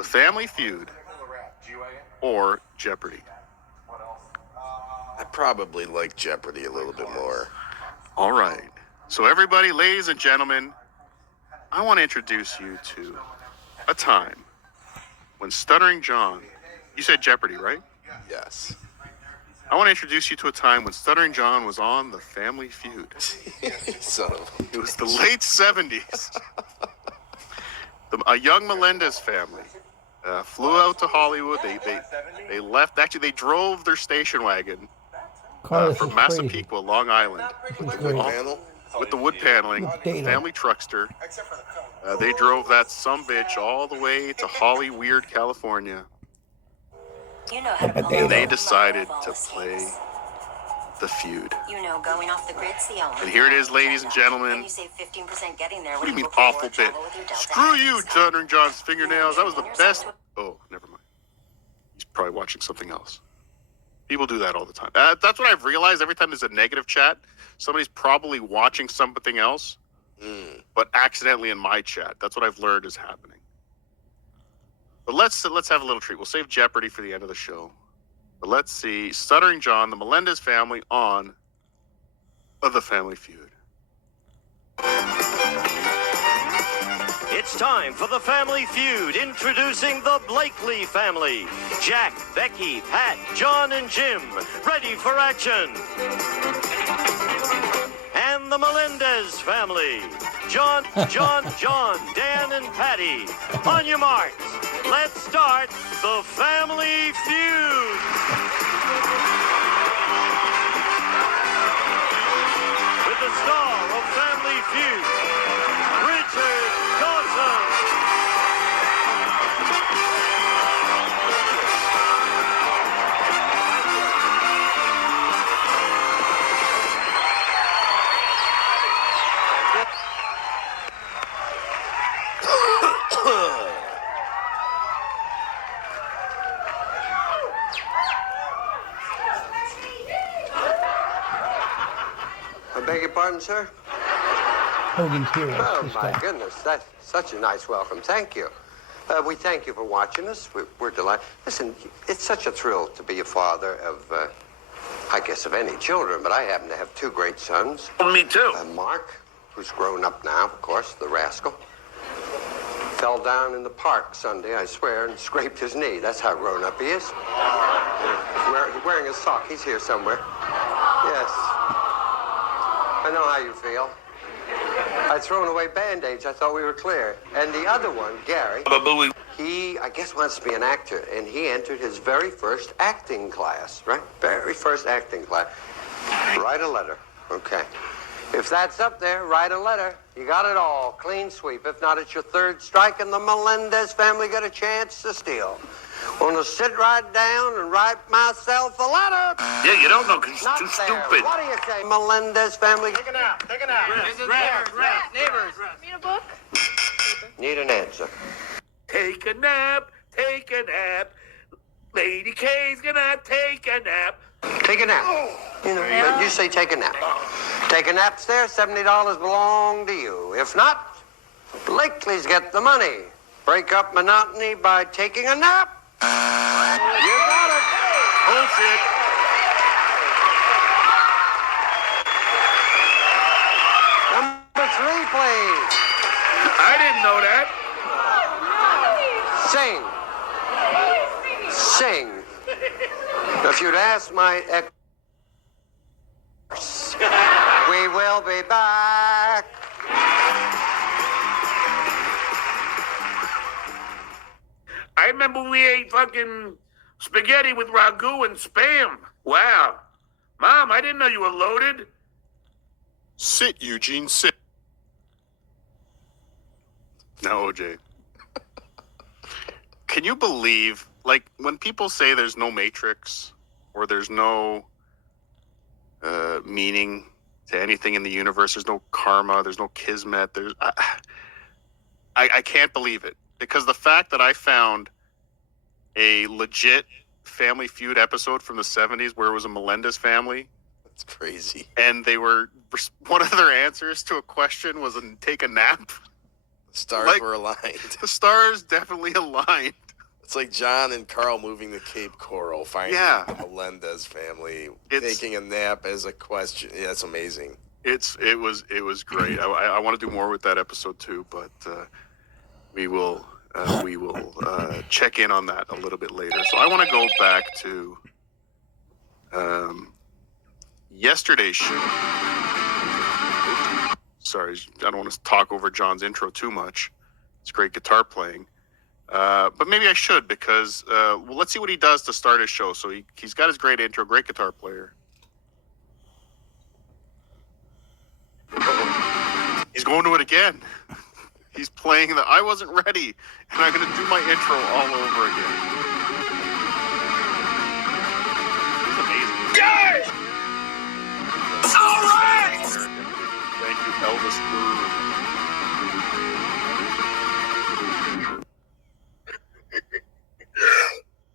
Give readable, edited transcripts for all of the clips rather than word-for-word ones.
The Family Feud or Jeopardy? I probably like Jeopardy a little bit more. All right. So everybody, ladies and gentlemen, I want to introduce you to a time when Stuttering John, you said Jeopardy, right? Yes. I want to introduce you to a time when Stuttering John was on the Family Feud. Son of It was the late 70s. A young Melendez family flew out to Hollywood. They left. Actually, they drove their station wagon from Massapequa, Long Island, with the wood panel. With the wood paneling, family truckster. They drove that sumbitch all the way to Hollyweird, California. You know how to pull And they decided to play the feud. You know, going off the grid, see how. And here it is, ladies and gentlemen. And you save 15% getting there. What do you mean awful bit? Screw you, Stuttering John's fingernails. That was the best. Oh, never mind. He's probably watching something else. People do that all the time. That's what I've realized. Every time there's a negative chat, somebody's probably watching something else, but accidentally in my chat. That's what I've learned is happening. But let's have a little treat. We'll save Jeopardy for the end of the show. But let's see Stuttering John, the Melendez family on The Family Feud. It's time for the Family Feud, introducing the Blakely family. Jack, Becky, Pat, John, and Jim, ready for action. And the Melendez family. John, Dan, and Patty. On your marks, let's start the Family Feud. With the star of Family Feud, Richard Dawson. I beg your pardon, sir? Hogan's Heroes. Oh, my goodness. That's such a nice welcome. Thank you. We thank you for watching us. We're delighted. Listen, it's such a thrill to be a father of, I guess, of any children, but I happen to have two great sons. Me too. Mark, who's grown up now, of course, the rascal, fell down in the park Sunday, I swear, and scraped his knee. That's how grown up he is. He's wearing a sock. He's here somewhere. Yes. I know how you feel. I'd thrown away Band-Aids. I thought we were clear. And the other one, Gary, he, I guess, wants to be an actor, and he entered his very first acting class, right? Very first acting class. Write a letter. Okay. If that's up there, write a letter. You got it all. Clean sweep. If not, it's your third strike, and the Melendez family got a chance to steal. Want to sit right down and write myself a letter? Yeah, you don't know because you're too stupid. What do you say, Melendez family? Take a nap. Neighbors. Need a book? Need an answer. Take a nap. Lady K's gonna take a nap. Take a nap. You know, you say take a nap. Take a nap's there, $70 belong to you. If not, Blakely's get the money. Break up monotony by taking a nap. You got it. Bullshit. Number 3, please. I didn't know that. Sing. Now, if you'd asked my ex, we will be back. I remember we ate fucking spaghetti with ragu and Spam. Wow. Mom, I didn't know you were loaded. Sit, Eugene, sit. Now, OJ. Can you believe, like, when people say there's no matrix or there's no meaning to anything in the universe, there's no karma, there's no kismet, I can't believe it. Because the fact that I found a legit Family Feud episode from the 70s where it was a Melendez family. That's crazy. And they were, one of their answers to a question was take a nap. Stars were aligned. The stars definitely aligned. It's like John and Carl moving to Cape Coral, finding the Melendez family, taking a nap as a question. Yeah, it's amazing. It was great. I want to do more with that episode too, but we will check in on that a little bit later. So I want to go back to yesterday's show. Sorry, I don't want to talk over John's intro too much. It's great guitar playing. But maybe I should because, let's see what he does to start his show. So he's got his great intro, great guitar player. Uh-oh. He's going to it again. He's playing the I wasn't ready, and I'm going to do my intro all over again. It's amazing. Guys! All right! Thank you, Elvis.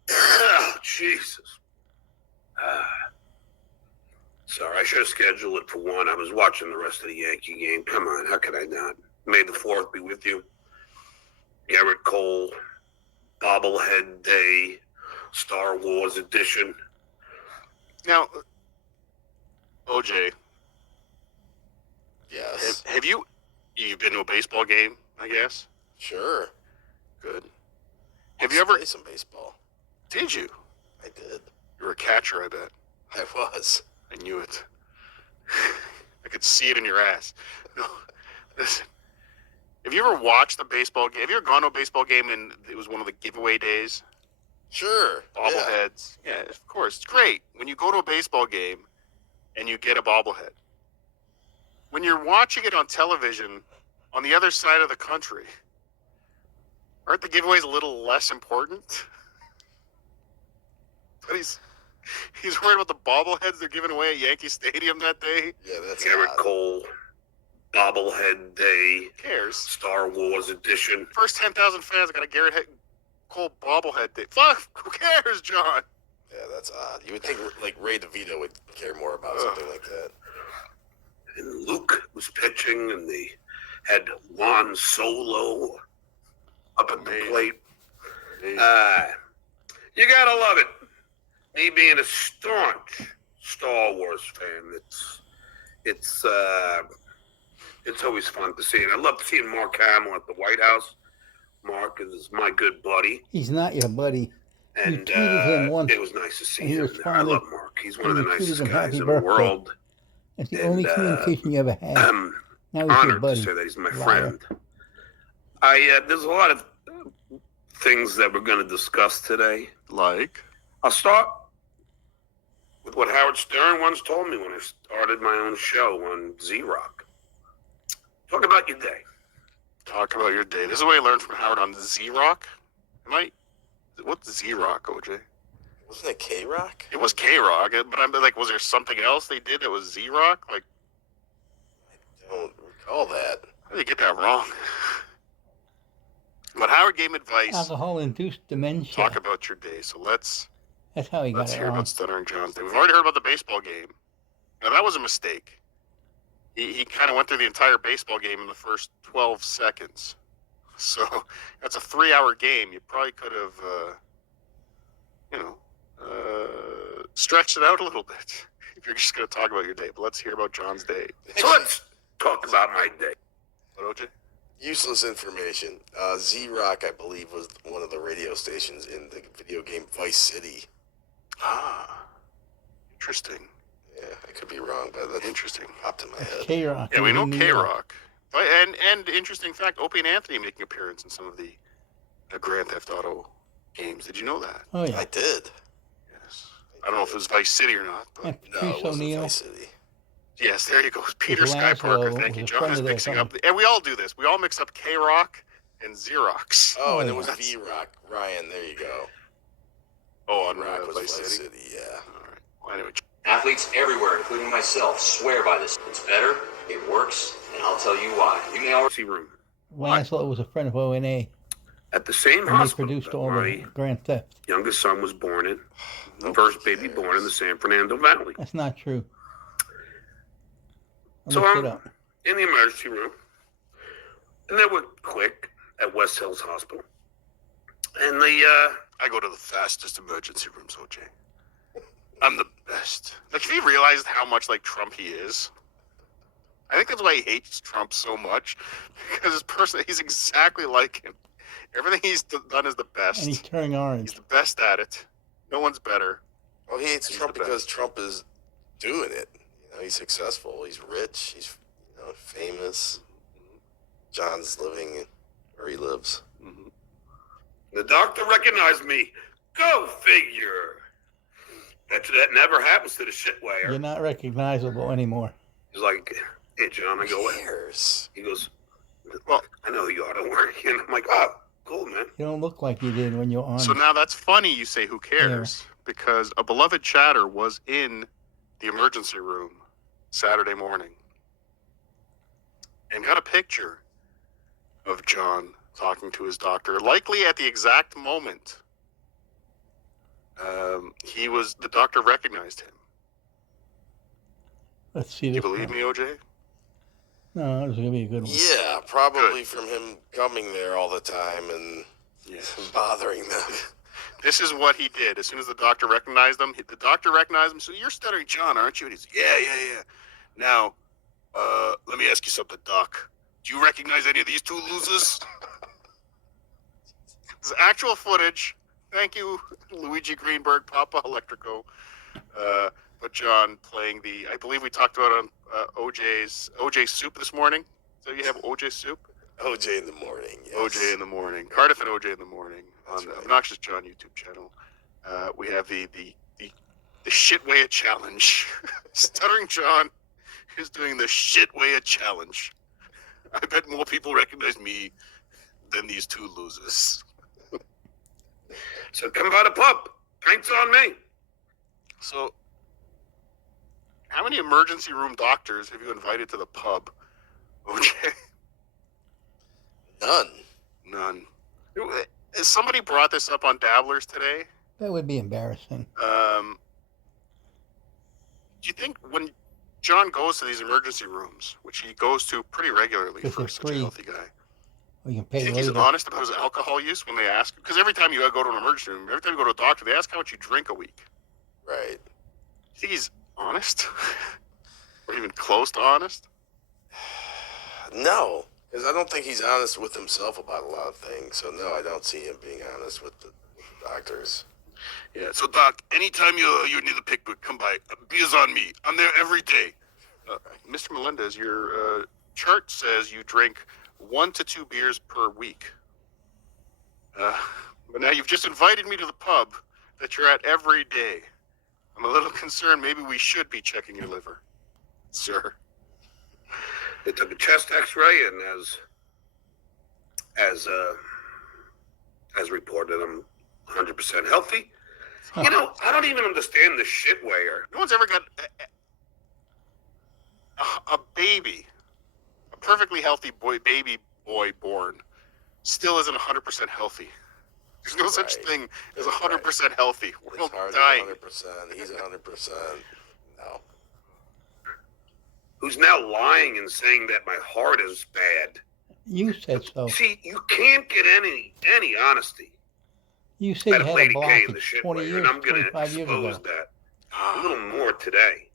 Oh, Jesus. Sorry, I should have scheduled it for 1. I was watching the rest of the Yankee game. Come on, how could I not? May the 4th be with you. Garrett Cole, Bobblehead Day, Star Wars edition. Now, OJ. Yes. Have you've been to a baseball game, I guess? Sure. Good. Have you ever play some baseball? Did you? I did. You were a catcher, I bet. I was. I knew it. I could see it in your ass. No, listen. Have you ever watched a baseball game? Have you ever gone to a baseball game and it was one of the giveaway days? Sure. Bobbleheads. Yeah, of course. It's great when you go to a baseball game and you get a bobblehead. When you're watching it on television on the other side of the country, aren't the giveaways a little less important? But he's worried about the bobbleheads they're giving away at Yankee Stadium that day. Yeah, that's Garrett odd. Cole, Bobblehead Day. Who cares? Star Wars edition. First 10,000 fans got a Garrett Cole bobblehead day. Fuck, who cares, John? Yeah, that's odd. You would think like Ray DeVito would care more about something like that. And Luke was pitching, and they had Juan Solo up at the plate. You gotta love it. Me being a staunch Star Wars fan, it's always fun to see. And I love seeing Mark Hamill at the White House. Mark is my good buddy. He's not your buddy. And You tweeted him once, it was nice to see and he him there. I responded, love Mark. He's one of the and you tweeted nicest him guys happy in the birthday. world. That's the And, only communication you ever had. I'm Now he's your honored to buddy. say that he's my Liar. friend. There's a lot of things that we're going to discuss today. Like? I'll start with what Howard Stern once told me when I started my own show on Z-Rock. Talk about your day. Talk about your day. This is what I learned from Howard on Z-Rock. What's Z-Rock, OJ? Wasn't it K-Rock? It was K-Rock, but I'm like, was there something else they did that was Z-Rock? Like, I don't recall that. how did you get that wrong? But Howard gave advice. Alcohol-induced dementia. Talk about your day. So let's That's how he got it hear wrong. about Stuttering John's day. We've already heard about the baseball game. Now, that was a mistake. He kind of went through the entire baseball game in the first 12 seconds. So that's a 3-hour game. You probably could have, stretched it out a little bit if you're just going to talk about your day. But let's hear about John's day. So let's talk about my day. What, OJ? Useless information. Z-Rock, I believe, was one of the radio stations in the video game Vice City. Ah, interesting. Yeah, I could be wrong, but that Interesting. popped in my head. K-Rock. Yeah, we know New York. K-Rock. And interesting fact, Opie and Anthony making appearance in some of the Grand Theft Auto games. Did you know that? Oh, yeah. I did. Yes. I don't know if it was Vice City or not, but And No, Patrice it wasn't O'Neal. Vice City. yes, there you go. Peter Sky last Parker. role Thank was you. a John friend is of their mixing son. up. And we all do this. We all mix up K-Rock and Xerox. Oh, and it yeah. was V-Rock. Ryan, there you go. Oh, on Rock was Vice Vice City. City, yeah. All right. Well, anyway, Athletes everywhere, including myself, swear by this. It's better, it works, and I'll tell you why. You may already Room. Laszlo was a friend of O&A, At the same and they hospital produced that all my the Grand Theft. youngest son was born in. The Nobody first baby cares. born in the San Fernando Valley. That's not true. I So looked I'm it up. in the emergency room And they were quick at West Hills Hospital. And I go to the fastest emergency rooms, OJ. I'm the best. Like, have you realized how much like Trump he is? I think that's why he hates Trump so much, because he's exactly like him. Everything he's done is the best. And he's turning orange. He's the best at it. No one's better. Well, he hates Trump because Trump is doing it. You know, he's successful. He's rich. He's famous. John's living where he lives. Mm-hmm. The doctor recognized me. Go figure. That never happens to the shitwayer. You're not recognizable anymore. He's like, hey, John. I go, Who cares? He goes, well, I know you are. Don't worry. And I'm like, oh, cool, man. You don't look like you did when you're on. So now that's funny you say who cares, because a beloved chatter was in the emergency room Saturday morning and got a picture of John talking to his doctor, likely at the exact moment the doctor recognized him. Let's see Do you this. believe me, OJ? No, this is gonna be a good one. Yeah, probably from him coming there all the time and bothering them. This is what he did. As soon as the doctor recognized him, so you're Stuttering John, aren't you? And he's, yeah. Now, let me ask you something, Doc. Do you recognize any of these two losers? This is actual footage. Thank you, Luigi Greenberg, Papa Electrico. But John playing I believe we talked about on OJ Soup this morning. So you have OJ Soup? OJ in the morning. Yes. OJ in the morning. Cardiff and OJ in the morning on the right. Obnoxious John YouTube channel. We have the shitway challenge. Stuttering John is doing the shitway challenge. I bet more people recognize me than these two losers. So come by the pub. Pints on me. So, how many emergency room doctors have you invited to the pub? Okay. None. Somebody brought this up on Dabblers today. That would be embarrassing. Do you think when John goes to these emergency rooms, which he goes to pretty regularly for such a healthy guy, We can do pay you think later. he's honest about his alcohol use when they ask? Because every time you go to an emergency room, every time you go to a doctor, they ask how much you drink a week. Right. You think he's honest? Or even close to honest? No, because I don't think he's honest with himself about a lot of things. So no, I don't see him being honest with the doctors. Yeah. So Doc, anytime you need a pickbook, come by. Beer's on me. I'm there every day. Mr. Melendez, your chart says you drink 1 to 2 beers per week. But now you've just invited me to the pub that you're at every day. I'm a little concerned. Maybe we should be checking your liver, sir. They took a chest X-ray, and as reported, I'm 100% healthy. You know, I don't even understand the shitwayer. No one's ever got a baby, a perfectly healthy baby boy born, still isn't 100% healthy. There's no such thing as 100% healthy. We're all dying. 100%. He's 100%. No. Who's now lying and saying that my heart is bad? You said so. See, you can't get any honesty. You said you That had a lady came the blockage shit 20 way, years, and I'm going to 25 years expose ago. that a little more today.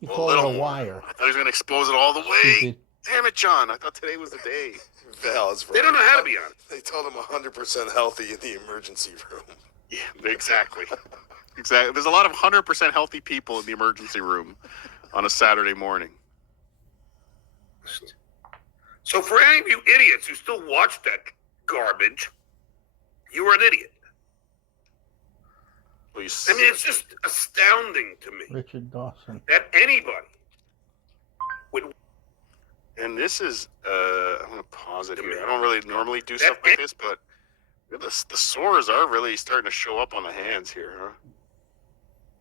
You call it a wire. I thought he was going to expose it all the way. Stupid. Damn it, John. I thought today was the day. Val is right. They don't know how to be honest. They told him 100% healthy in the emergency room. Yeah, exactly. Exactly. There's a lot of 100% healthy people in the emergency room on a Saturday morning. So for any of you idiots who still watch that garbage, you are an idiot. I mean, it's just astounding to me Richard Dawson. that anybody would. And this is, I'm going to pause it here. I don't really normally do stuff like this, but the sores are really starting to show up on the hands here, huh?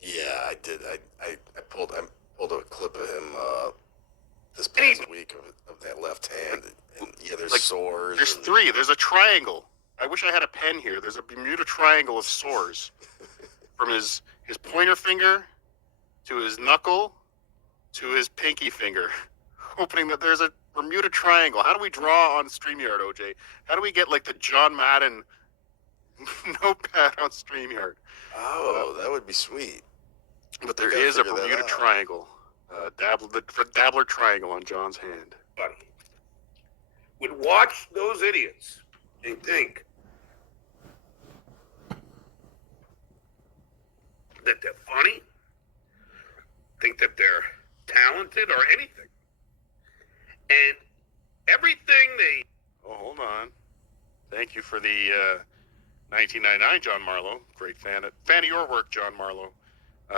Yeah, I did. I pulled a clip of him this past week of that left hand. And yeah, there's Like, sores. There's 3. There's a triangle. I wish I had a pen here. There's a Bermuda Triangle of sores. From his pointer finger to his knuckle to his pinky finger. Opening that there's a Bermuda Triangle. How do we draw on StreamYard, OJ? How do we get like the John Madden notepad on StreamYard? Oh, that would be sweet. But there gotta is a figure that Bermuda out. Triangle. The dabbler triangle on John's hand. Buddy, would watch those idiots and think that they're funny, think that they're talented or anything. And everything they... Oh, hold on. Thank you for the 1999, John Marlowe. Great fan of your work, John Marlowe.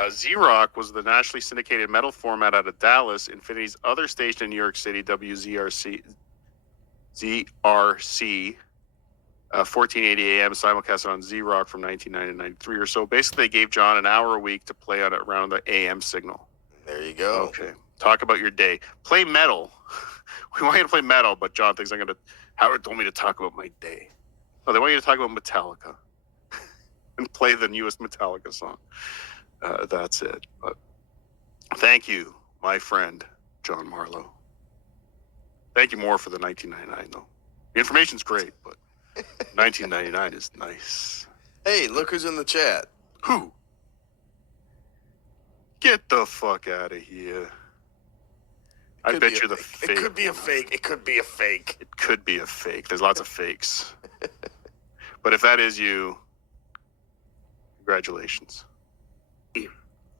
Z-Rock was the nationally syndicated metal format out of Dallas. Infinity's other station in New York City, WZRC, 1480 AM, simulcast on Z-Rock from 1990 to 93 or so. Basically, they gave John an hour a week to play on it around the AM signal. There you go. Okay. Talk about your day. Play metal. We want you to play metal, but John thinks Howard told me to talk about my day. No, they want you to talk about Metallica and play the newest Metallica song. That's it. But thank you, my friend, John Marlowe. Thank you more for the 1999, though. The information's great, but 1999 is nice. Hey, look who's in the chat. Who? Get the fuck out of here. I bet you're the fake. It could be a fake. It could be a fake. It could be a fake. There's lots of fakes. But if that is you, congratulations.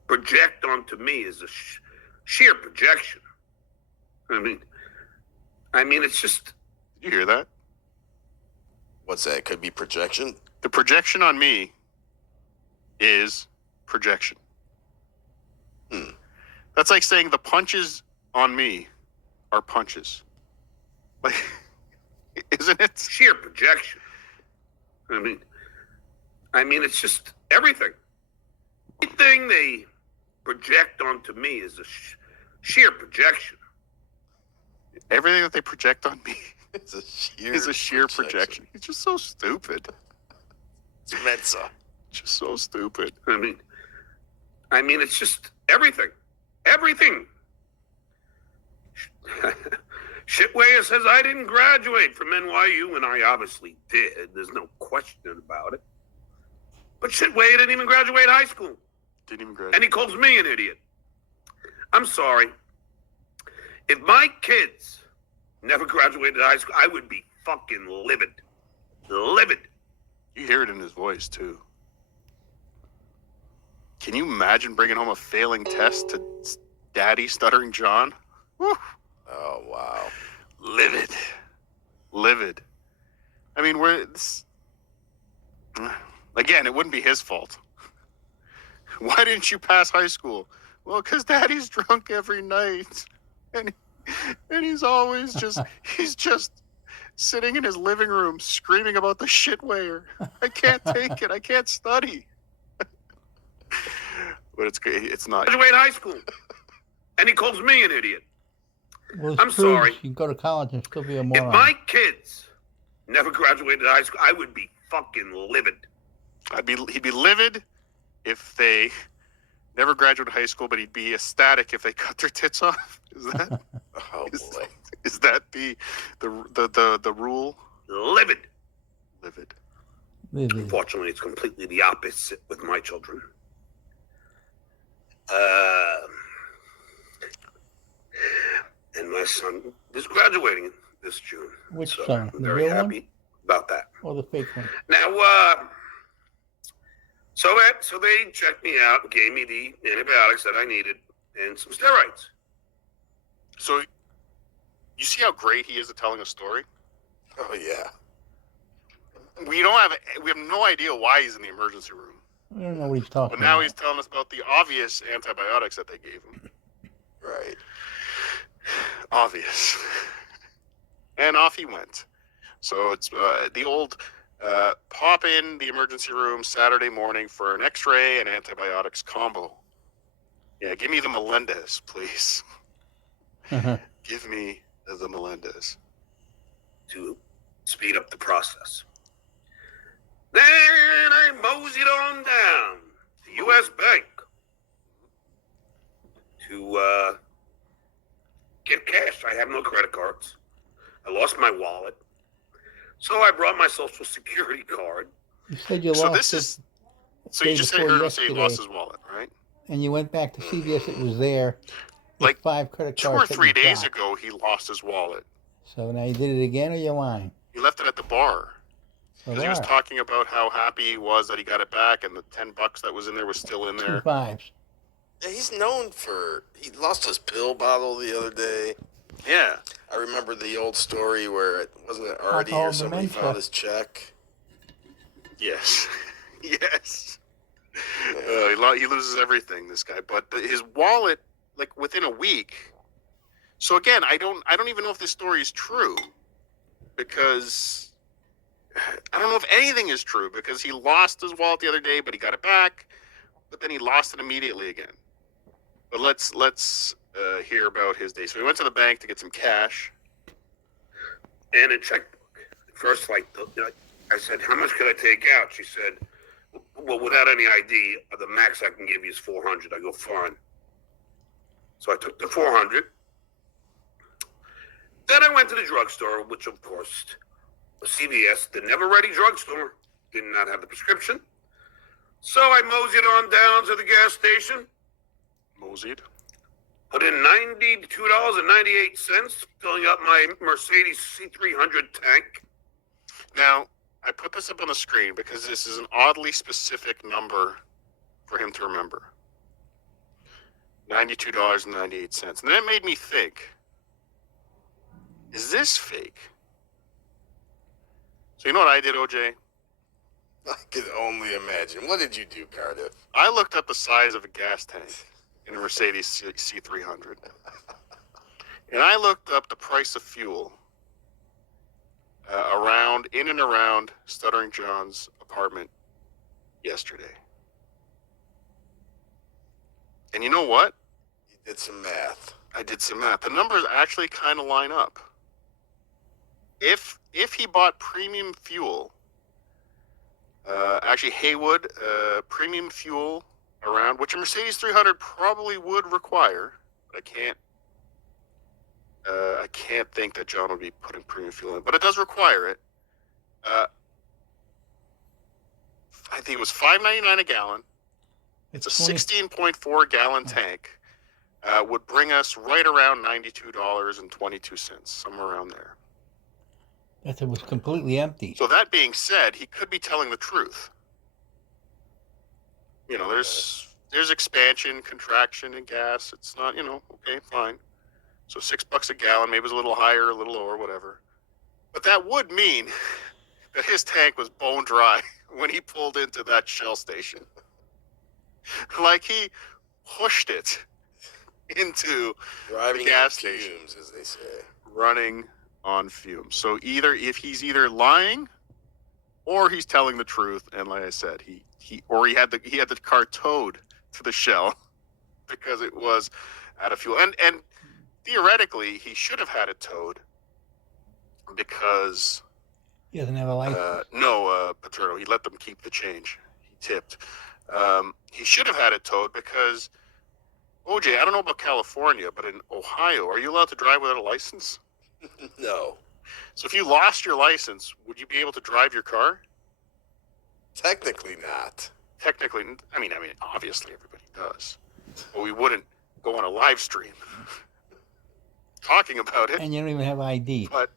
project onto me is a sheer projection. I mean, it's just... Did you hear that? What's that? Could be projection? The projection on me is projection. That's like saying the punches on me are punches. Like, isn't it? Sheer projection. I mean, it's just everything. Everything they project onto me is a sheer projection. Everything that they project on me It's is a sheer projection. It's just so stupid. It's Mensa. Just so stupid. I mean, it's just everything. Everything. Shitway says I didn't graduate from NYU, and I obviously did. There's no question about it. But Shitway didn't even graduate high school. Didn't even graduate. And he calls me an idiot. I'm sorry. If my kids never graduated high school, I would be fucking livid. Livid. You hear it in his voice, too. Can you imagine bringing home a failing test to Daddy Stuttering John? Whew. Oh, wow. Livid. Livid. I mean, again, it wouldn't be his fault. Why didn't you pass high school? Well, because Daddy's drunk every night. And he's always he's just sitting in his living room screaming about the shitwayer. I can't take it. I can't study. But it's great. It's not. Graduate high school. And he calls me an idiot. Well, I'm proves sorry. You can go to college and still be a If moron. my kids never graduated high school, I would be fucking livid. He'd be livid if they never graduated high school, but he'd be ecstatic if they cut their tits off. Is that? Oh, boy. Is that the rule? Livid. Livid. Livid. Unfortunately, it's completely the opposite with my children. And my son is graduating this June. Which so son? I'm The very real one? happy about that. Or the fake one? Now, so they checked me out and gave me the antibiotics that I needed and some steroids. So, you see how great he is at telling a story? Oh, yeah. We have no idea why he's in the emergency room. I don't know what he's talking But now about. he's telling us about the obvious antibiotics that they gave him. Right. Obvious. And off he went. So it's the old pop in the emergency room Saturday morning for an x-ray and antibiotics combo. Yeah, give me the Melendez, please. Give me the Melendez. To speed up the process. Then I moseyed on down to U.S. Bank to get cash. I have no credit card. cards. I lost my wallet. So I brought my social security card. You said you So lost this it is. So day you just before heard him say he yesterday, lost his wallet, right? and you went back to CVS. It was there. with Like 5 credit 2 cards or that 3 you days dropped. ago, he lost his wallet. So now you did it again, or you're lying? He left it at the bar. So Because he was talking about how happy he was that he got it back, and the $10 that was in there was still in 2 there. 5s. Yeah, he's known for. He lost his pill bottle the other day. Yeah. I remember the old story where it wasn't it Artie Alcohol or somebody dementia. found his check. Yes. Yes. Yeah. He loses everything, this guy. But his wallet, like within a week. So again, I don't even know if this story is true, because I don't know if anything is true, because he lost his wallet the other day, but he got it back, but then he lost it immediately again. But let's hear about his day. So he went to the bank to get some cash And a checkbook. First, I said, how much could I take out? She said, well, without any ID, the max I can give you is 400. I go, fine. So I took the 400. Then I went to the drugstore, which of course, the CVS, the never-ready drugstore, did not have the prescription. So I moseyed on down to the gas station, moseyed. put in $92.98, filling up my Mercedes C300 tank. Now, I put this up on the screen because this is an oddly specific number for him to remember. $92.98. And then it made me think, is this fake? So you know what I did, OJ? I can only imagine. What did you do, Cardiff? I looked up the size of a gas tank in a Mercedes C300. And I looked up the price of fuel in and around Stuttering John's apartment yesterday. And you know what? You did some math. I did some math. The numbers actually kind of line up. If he bought premium fuel, actually Haywood premium fuel around, which a Mercedes 300 probably would require, but I can't think that John would be putting premium fuel in, but it does require it. I think it was $5.99 a gallon. It's a 16.4 gallon tank. Would bring us right around $92.22, somewhere around there. That it was completely empty. So that being said, he could be telling the truth. You know, there's expansion, contraction in gas. It's not, okay, fine. So $6 a gallon, maybe it was a little higher, a little lower, whatever. But that would mean that his tank was bone dry when he pulled into that Shell station. Like he pushed it into Driving the gas on station, fumes, as they say. running on fumes. So if he's either lying or he's telling the truth, and like I said, he had the car towed to the Shell because it was out of fuel. And theoretically, he should have had it towed because He doesn't have a license. Paterno, he let them keep the change. He tipped. He should have had it towed because, OJ, I don't know about California, but in Ohio, are you allowed to drive without a license? No. So if you lost your license, would you be able to drive your car? Technically not. Technically, I mean, obviously everybody does, but we wouldn't go on a live stream talking about it. And you don't even have ID. But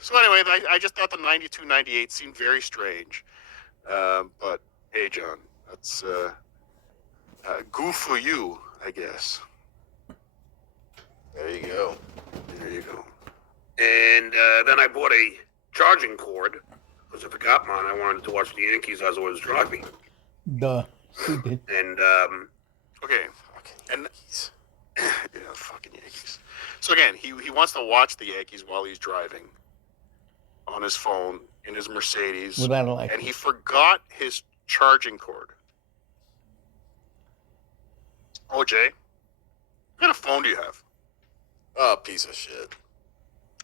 so anyway, I just thought the 92.98 seemed very strange. But hey, John, that's good for you, I guess. There you go. There you go. And then I bought a charging cord, because I forgot mine. I wanted to watch the Yankees as I was driving. Duh. He did. And Okay, and yeah, fucking Yankees. So again, he wants to watch the Yankees while he's driving on his phone in his Mercedes, Without a license. and he forgot his charging cord. OJ, what kind of phone do you have? Oh, piece of shit.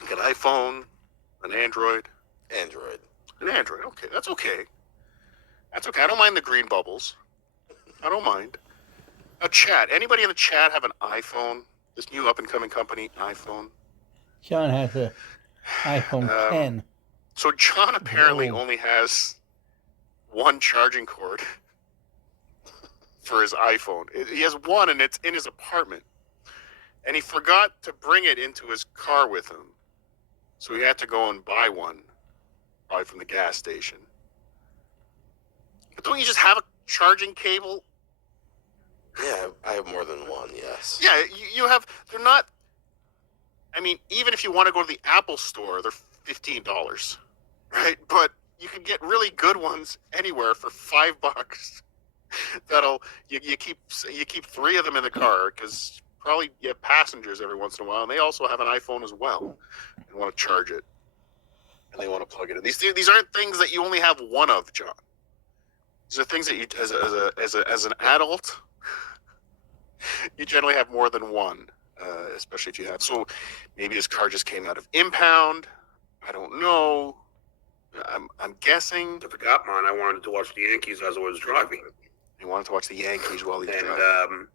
Like an iPhone, an Android? Android. An Android, okay, that's okay. That's okay. I don't mind the green bubbles. I don't mind. A chat. Anybody in the chat have an iPhone? This new up-and-coming company, iPhone? John has a iPhone 10. So John apparently Whoa. only has one charging cord for his iPhone. He has one, and it's in his apartment. And he forgot to bring it into his car with him. So he had to go and buy one, probably from the gas station. But don't you just have a charging cable? Yeah, I have more than one, yes. Yeah, you have, they're not, I mean, even if you want to go to the Apple store, they're $15, right? But you can get really good ones anywhere for $5. That'll, you keep three of them in the car, because probably you have passengers every once in a while, and they also have an iPhone as well and want to charge it, and they want to plug it in. These aren't things that you only have one of, John. These are things that you, as an adult, you generally have more than one, especially if you have. So maybe his car just came out of impound. I don't know. I'm guessing. I forgot mine. I wanted to watch the Yankees as I was driving. He wanted to watch the Yankees while he was And driving.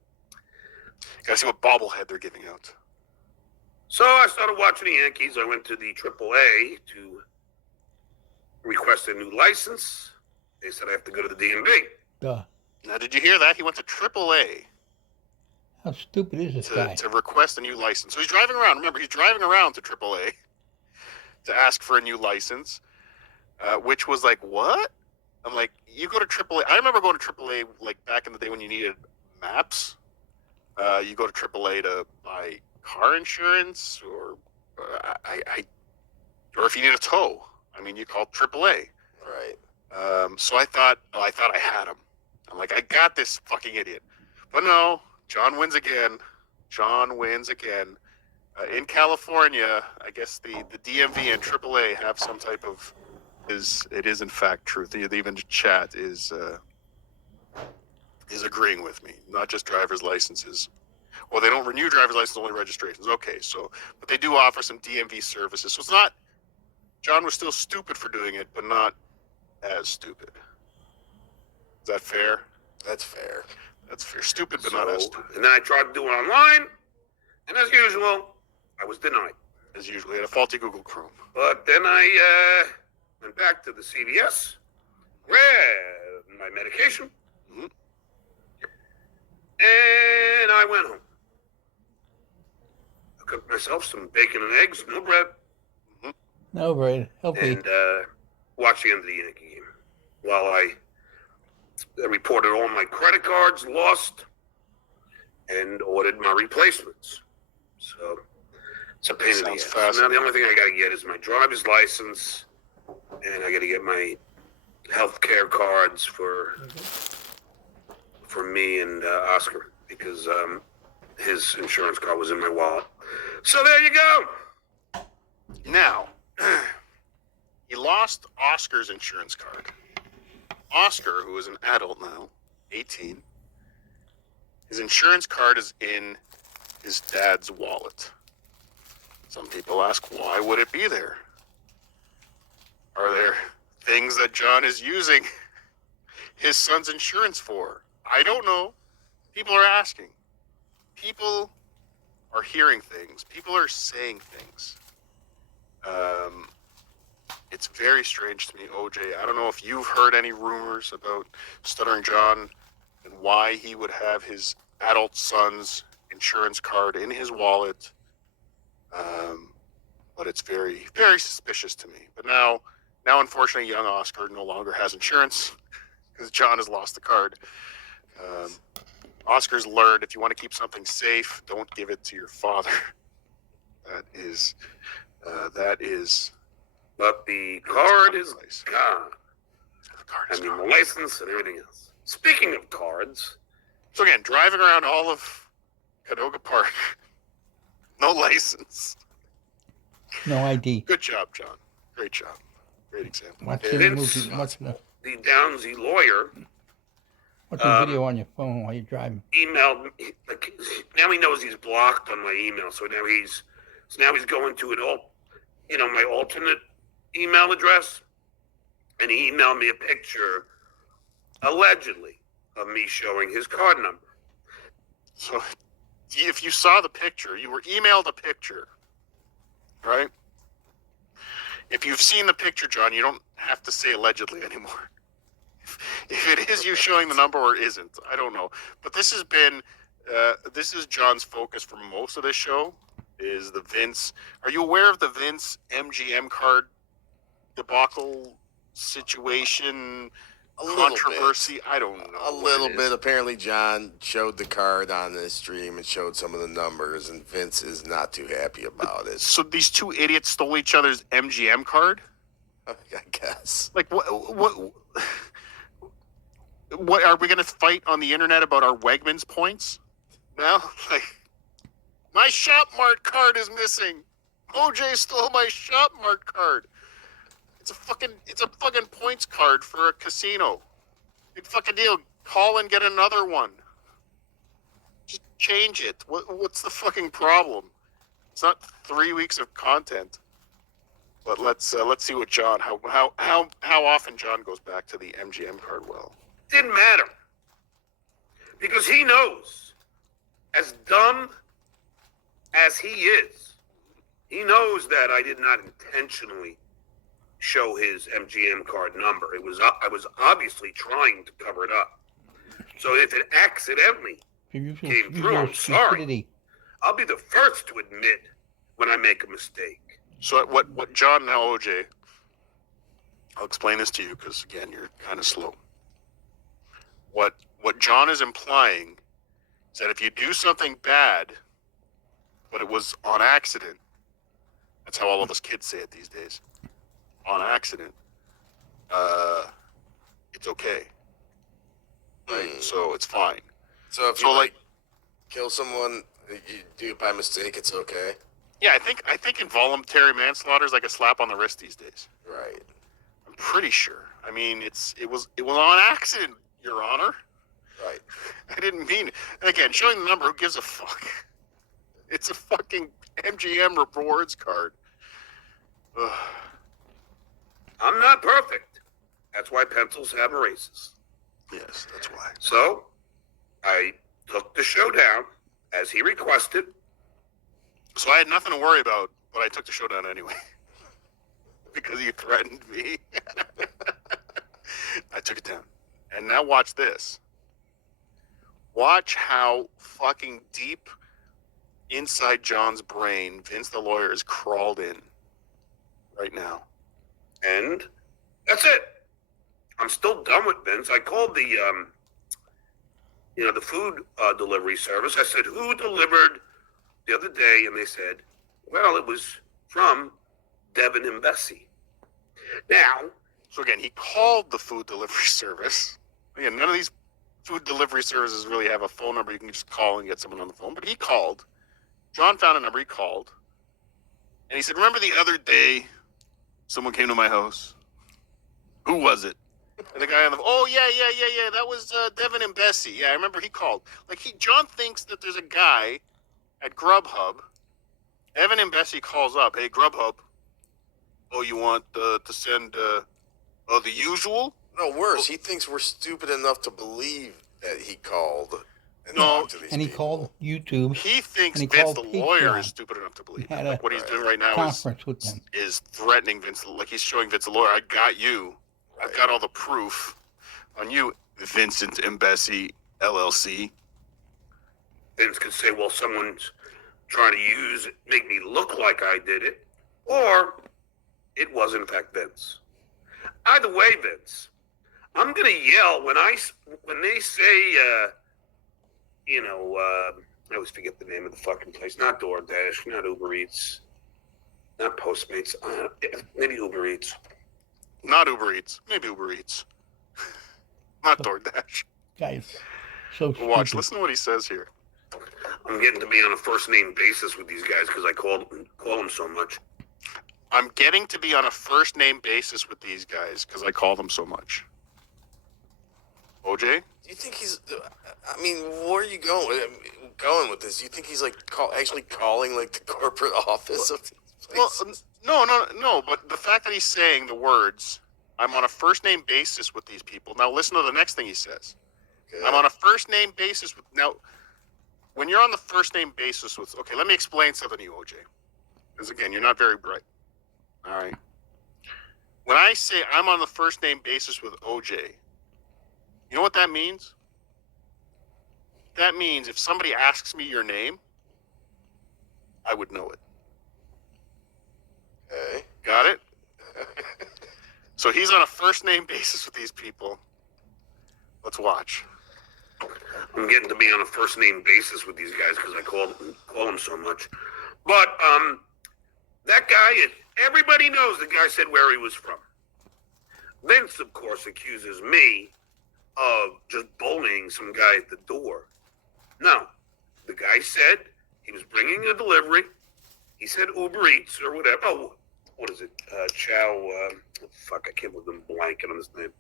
Gotta see what bobblehead they're giving out. so I started watching the Yankees. I went to the AAA to request a new license. They said I have to go to the DMV. Duh. Now, did you hear that? He went to AAA How stupid is this guy? to request a new license. So he's driving around. Remember, he's driving around to AAA to ask for a new license, which was like, what? I'm like, you go to AAA. I remember going to AAA like back in the day when you needed maps. You go to AAA to buy car insurance, or or if you need a tow. I mean, you call AAA. Right. So I thought I had him. I'm like, I got this fucking idiot. But no, John wins again. John wins again. In California, I guess the DMV and AAA have some type of it is in fact truth. Even the chat is agreeing with me. Not just driver's licenses. Well, they don't renew driver's license, only registrations. Okay, so but they do offer some DMV services. So it's not. John was still stupid for doing it, but not as stupid. Is that fair? That's fair. That's fair. Stupid, but not as stupid. And then I tried to do it online, and as usual, I was denied. As usual, had a faulty Google Chrome. But then I went back to the CVS, grabbed my medication, and I went home. I cooked myself some bacon and eggs, no bread, No, Brad. Healthy. and watched the end of the Yankee game while I reported all my credit cards lost and ordered my replacements. So it's a pain in the Sounds ass. fascinating. Now the only thing I got to get is my driver's license, and I got to get my health care cards for me and Oscar, because his insurance card was in my wallet. So there you go. Now, he lost Oscar's insurance card. Oscar, who is an adult now, 18, his insurance card is in his dad's wallet. Some people ask, why would it be there? Are there things that John is using his son's insurance for? I don't know. People are asking. People are hearing things. People are saying things. It's very strange to me, OJ. I don't know if you've heard any rumors about Stuttering John and why he would have his adult son's insurance card in his wallet. But it's very, very suspicious to me. But now unfortunately, young Oscar no longer has insurance because John has lost the card. Oscar's learned if you want to keep something safe, don't give it to your father. That is. But the card is gone. The card I is mean, gone. the license and everything else. Speaking of cards, So again, driving around all of Cadoga Park, no license. No ID. Good job, John. Great job. Great example. Watching a movie. Watching a the Downsy lawyer video on your phone while you're driving. emailed me. Like, now he knows he's blocked on my email, so now he's going to my alternate email address, and he emailed me a picture, allegedly, of me showing his card number. So if you saw the picture, you were emailed a picture right? If you've seen the picture, John, you don't have to say allegedly anymore. If it is you showing the number or isn't, I don't know. But this has been, this is John's focus for most of this show, is the Vince. Are you aware of the Vince MGM card debacle situation, controversy? I don't know. A little bit. Apparently, John showed the card on the stream and showed some of the numbers, and Vince is not too happy about it. So these two idiots stole each other's MGM card? I guess. Like, what are we going to fight on the internet about our Wegmans points now? Like, my ShopMart card is missing. OJ stole my ShopMart card. It's a fucking points card for a casino. Big fucking deal. Call and get another one. Just change it. What's the fucking problem? It's not 3 weeks of content. But let's see what John how often John goes back to the MGM card well. Didn't matter. Because he knows, as dumb as he is, he knows that I did not intentionally show his MGM card number. I was obviously trying to cover it up. So if it accidentally came through, I'm sorry. I'll be the first to admit when I make a mistake. So what John, now OJ, I'll explain this to you because, again, you're kind of slow. What John is implying is that if you do something bad, but it was on accident, that's how all of us kids say it these days, on accident, it's okay. Right? So it's fine. So if you kill someone, you do it by mistake, it's okay? Yeah, I think involuntary manslaughter is like a slap on the wrist these days. Right. I'm pretty sure. I mean, it was on accident, Your Honor. Right. I didn't mean it. And again, showing the number, who gives a fuck? It's a fucking MGM rewards card. Ugh. I'm not perfect. That's why pencils have erases. Yes, that's why. So, I took the show down as he requested. So I had nothing to worry about, but I took the show down anyway. Because you threatened me. I took it down. And now watch this. Watch how fucking deep inside John's brain Vince the lawyer has crawled in right now. And that's it. I'm still done with Vince. I called the food delivery service. I said, who delivered the other day? And they said, well, it was from Devin and Bessie. Now, so again, he called the food delivery service. Again, none of these food delivery services really have a phone number you can just call and get someone on the phone. But he called. John found a number. He called. And he said, remember the other day someone came to my house? Who was it? And the guy on the yeah. That was Devin and Bessie. Yeah, I remember he called. Like, John thinks that there's a guy at Grubhub. Evan and Bessie calls up. Hey, Grubhub. Oh, you want to send the usual? No, worse. He thinks we're stupid enough to believe that he called. And he called YouTube. He thinks and Vince the lawyer is stupid enough to believe. Like what he's doing right now is threatening Vince. Like he's showing Vince the lawyer, I got you. I've got all the proof on you, Vincent and Bessie LLC. Vince could say, well, someone's trying to make me look like I did it, or it was in fact Vince. Either way, Vince, I'm gonna yell when they say, I always forget the name of the fucking place. Not DoorDash, not Uber Eats, not Postmates. Maybe Uber Eats. Not Uber Eats. Maybe Uber Eats. Not DoorDash. Guys, so stupid. Watch. Listen to what he says here. I'm getting to be on a first name basis with these guys because I call them so much. I'm getting to be on a first name basis with these guys because I call them so much. OJ? Do you think he's? I mean, where are you going with this? Do you think he's like actually calling like the corporate office of these places? Well, no. But the fact that he's saying the words, "I'm on a first name basis with these people." Now listen to the next thing he says. Okay. I'm on a first name basis with. Now, when you're on the first name basis with, okay, let me explain something to you, OJ. Because again, you're not very bright. All right. When I say I'm on the first name basis with OJ, you know what that means? That means if somebody asks me your name, I would know it. Okay. Got it? So he's on a first name basis with these people. Let's watch. I'm getting to be on a first name basis with these guys because I call them so much. But that guy, everybody knows the guy said where he was from. Vince, of course, accuses me of just bullying some guy at the door. No, the guy said he was bringing a delivery. He said Uber Eats or whatever. Oh, what is it? Chow. Fuck, I can't believe I'm blanking on his name.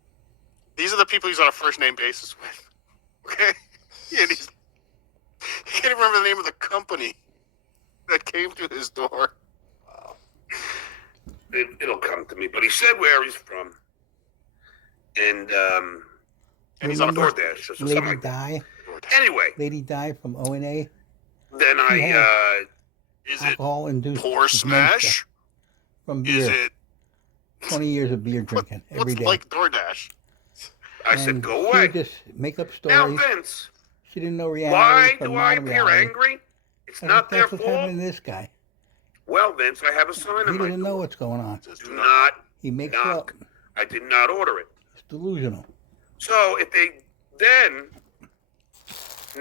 These are the people he's on a first name basis with. Okay? And he can't even remember the name of the company that came to his door. Wow. It'll come to me. But he said where he's from. And he's on a DoorDash or something Lady like that. Di? Anyway. Lady Di from O&A? Then is it alcohol-induced Pour Smash? From beer. Is it 20 years of beer drinking every day. Like DoorDash? I said, go away. She would just make up stories. Now, Vince, she didn't know reality. why from do I appear non-reality. angry? It's I not think their that's what's fault. happening to this guy. Well, Vince, I have a sign He in my doesn't know door. what's going on. Do not He makes it knock. up. I did not order it. It's delusional. So if they then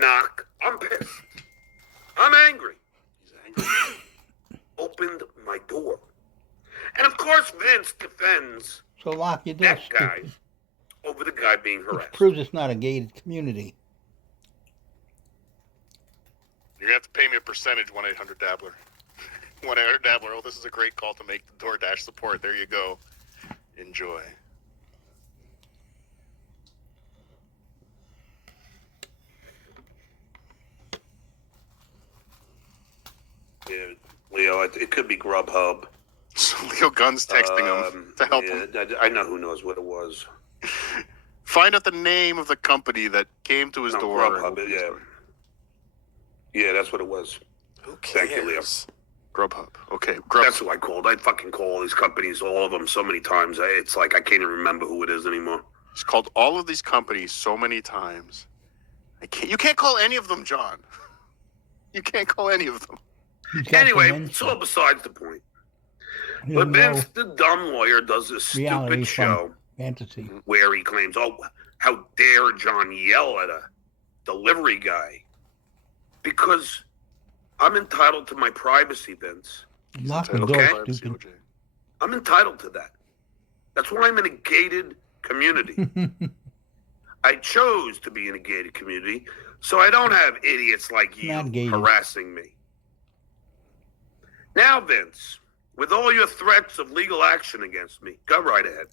knock, I'm pissed. I'm angry. He's angry. Opened my door. And of course, Vince defends So lock your door, that guy stupid. over the guy being Which harassed. proves it's not a gated community. You're going to have to pay me a percentage, 1-800-DABBLER. 1-800-DABBLER. Oh, this is a great call to make the DoorDash support. There you go. Enjoy. Yeah, Leo, it could be Grubhub. So Leo Gunn's texting him to help him. I know who knows what it was. Find out the name of the company that came to his No, door. Grubhub, yeah. Yeah, that's what it was. Who Thank you, Leo. cares? Grubhub. Okay, That's Grubhub. who I called. I fucking call all these companies, all of them, so many times. It's like I can't even remember who it is anymore. He's called all of these companies so many times. You can't call any of them, John. You can't call any of them. He's got Anyway, dementia. it's all besides the point. He But doesn't know Vince, the dumb lawyer, does this reality stupid show from fantasy. where he claims, oh, how dare John yell at a delivery guy? Because I'm entitled to my privacy, Vince. Lock the Entitled to door, privacy, stupid. OJ. I'm entitled to that. That's why I'm in a gated community. I chose to be in a gated community, so I don't have idiots like you Not gated. harassing me. Now, Vince, with all your threats of legal action against me, go right ahead.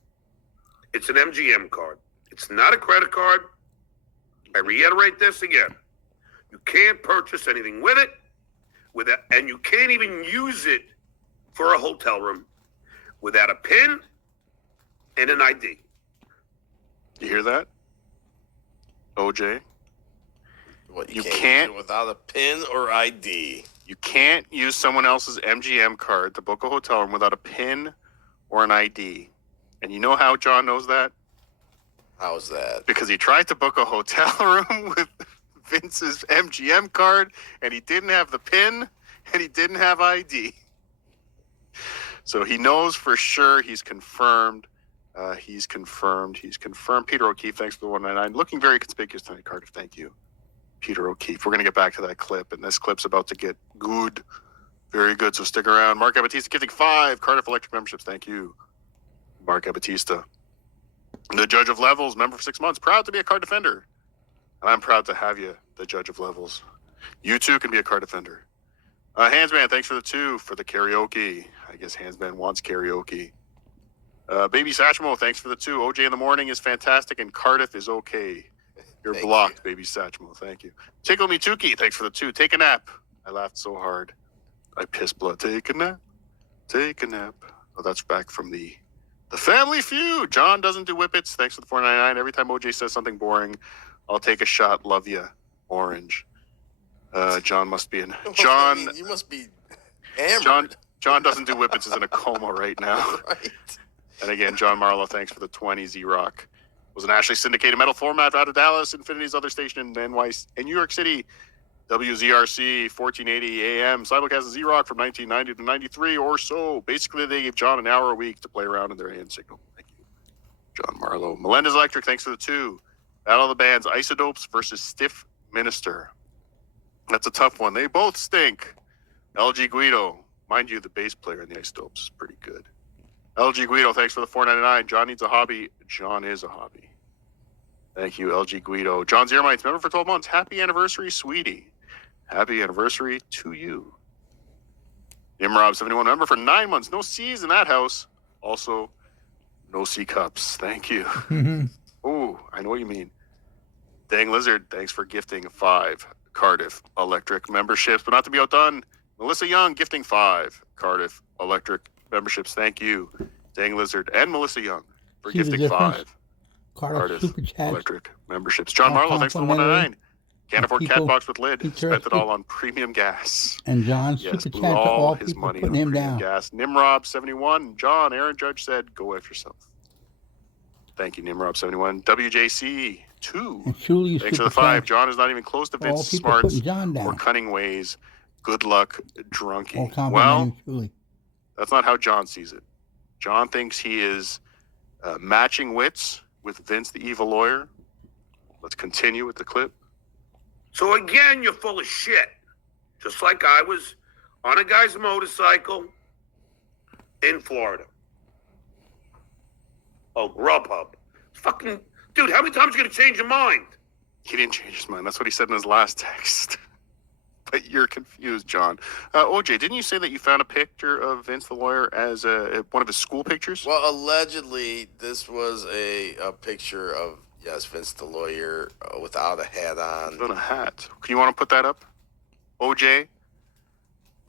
It's an MGM card. It's not a credit card. I reiterate this again. You can't purchase anything with it, and you can't even use it for a hotel room without a PIN and an ID. You hear that? OJ? What, You you can't- can't do it without a PIN or ID. You can't use someone else's MGM card to book a hotel room without a PIN or an ID. And you know how John knows that? How's that? Because he tried to book a hotel room with Vince's MGM card, and he didn't have the PIN, and he didn't have ID. So he knows for sure. He's confirmed. He's confirmed. Peter O'Keefe, thanks for the 199. Looking very conspicuous tonight, Cardiff. Thank you, Peter O'Keefe. We're going to get back to that clip, and this clip's about to get good. Very good, so stick around. Mark Abatista gifting 5 Cardiff Electric memberships. Thank you, Mark Abatista. The Judge of Levels, member for 6 months. Proud to be a card defender. And I'm proud to have you, the Judge of Levels. You too can be a card defender. Handsman, thanks for the 2 for the karaoke. I guess Handsman wants karaoke. Baby Satchmo, thanks for the 2. OJ in the morning is fantastic, and Cardiff is okay. You're Thank blocked, you. Baby Satchmo. Thank you. Tickle Me Tuki, thanks for the 2. Take a nap. I laughed so hard. I pissed blood. Take a nap. Take a nap. Oh, that's back from the Family Feud. John doesn't do whippets. Thanks for the 499. Every time OJ says something boring, I'll take a shot. Love ya. Orange. John must be in. I John. mean, you must be hammered. John. John doesn't do whippets, is in a coma right now. Right. And again, John Marlowe, thanks for the 20 Z-Rock. Was a nationally syndicated metal format out of Dallas, Infinity's other station in New York City. WZRC 1480 AM, simulcast of Z-Rock from 1990 to 93 or so. Basically, they gave John an hour a week to play around in their AM signal. Thank you, John Marlowe. Melendez Electric, thanks for the 2. Battle of the Bands, Isodopes versus Stiff Minister. That's a tough one. They both stink. LG Guido, mind you, the bass player in the Isodopes is pretty good. LG Guido, thanks for the $4.99. John needs a hobby. John is a hobby. Thank you, LG Guido. John Ziermites, member for 12 months. Happy anniversary, sweetie. Happy anniversary to you. Nimrob 71, member for 9 months. No C's in that house. Also, no C cups. Thank you. Ooh, I know what you mean. Dang Lizard, thanks for gifting 5 Cardiff Electric memberships. But not to be outdone, Melissa Young gifting 5 Cardiff Electric memberships. Thank you, Dang Lizard and Melissa Young, for See the gifting difference? 5 Cardiff Super Chat. Electric memberships. John All Marlowe, thanks for the complimentary. 199. Can't afford People cat box with lid. Spent it interested. all on premium gas. And John's Yes, Super blew Chat to all all his people money putting on him premium down. gas. Nimrob 71. John, Aaron Judge said, go after yourself. Thank you, Nimrob 71. WJC 2. And Julie Thanks for Super the 5. Chat. John is not even close to All Vince's people smarts putting John or down. cunning ways. Good luck, All drunkie. Well, complimenting Julie. that's not how John sees it. John thinks he is matching wits with Vince, the evil lawyer. Let's continue with the clip. So again, you're full of shit. Just like I was on a guy's motorcycle in Florida. Oh, Grubhub. Fucking, dude, how many times are you going to change your mind? He didn't change his mind. That's what he said in his last text. But you're confused, John. OJ, didn't you say that you found a picture of Vince the lawyer as one of his school pictures? Well, allegedly, this was a picture of, yes, Vince the lawyer without a hat on. Without a hat. Do you want to put that up? OJ? You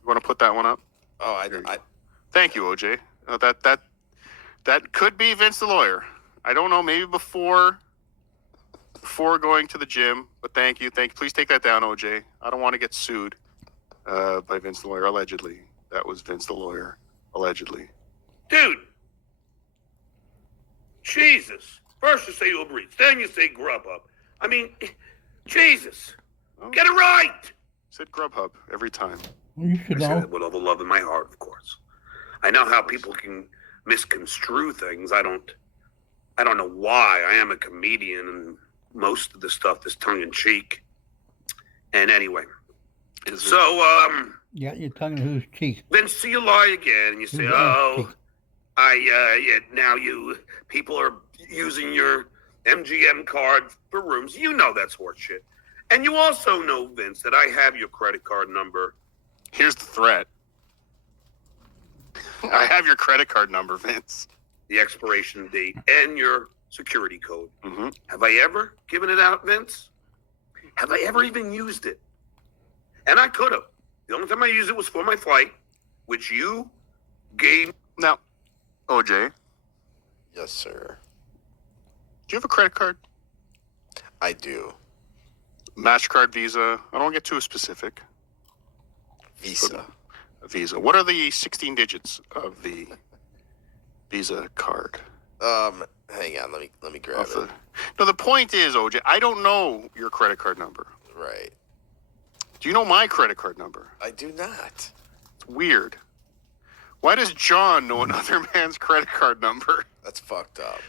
want to put that one up? Oh, I Thank you, OJ. That could be Vince the lawyer. I don't know, maybe before going to the gym, but thank you. Please take that down, OJ. I don't want to get sued by Vince the lawyer, allegedly. That was Vince the lawyer, allegedly. Dude. Jesus. First you say Uber Eats, then you say Grubhub. I mean, Jesus. Oh. Get it right. Said Grubhub every time. Well, you I should say know. that with all the love in my heart, of course. I know how people can misconstrue things. I don't know why. I am a comedian, and most of the stuff is tongue-in-cheek. And anyway, so, Yeah, you're tongue in whose cheek. then see you lie again, and you say, Who's oh, cheek? now you people are using your MGM card for rooms. You know that's horseshit. And you also know, Vince, that I have your credit card number. Here's the threat. I have your credit card number, Vince. The expiration date, and your security code. Mm-hmm. Have I ever given it out, Vince? Have I ever even used it? And I could have. The only time I used it was for my flight, which you gave. Now, OJ, yes, sir. do you have a credit card? I do. MasterCard, Visa? I don't want to get too specific. Visa. A Visa. What are the 16 digits of the Visa card? Hang on, let me grab it. No, the point is, OJ, I don't know your credit card number. Right. Do you know my credit card number? I do not. It's weird. Why does John know another man's credit card number? That's fucked up.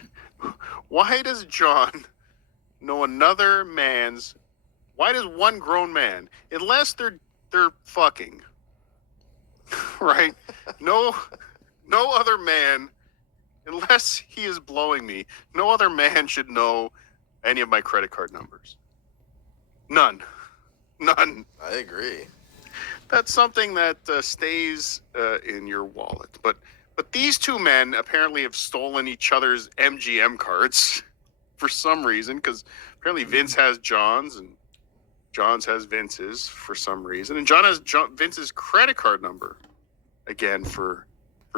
Why does John know another man's? Why does one grown man, unless they're fucking, right? No other man, unless he is blowing me, no other man should know any of my credit card numbers. None. I agree. That's something that stays in your wallet. But these two men apparently have stolen each other's MGM cards for some reason, because apparently Vince has John's and John's has Vince's for some reason, and John has Vince's credit card number again for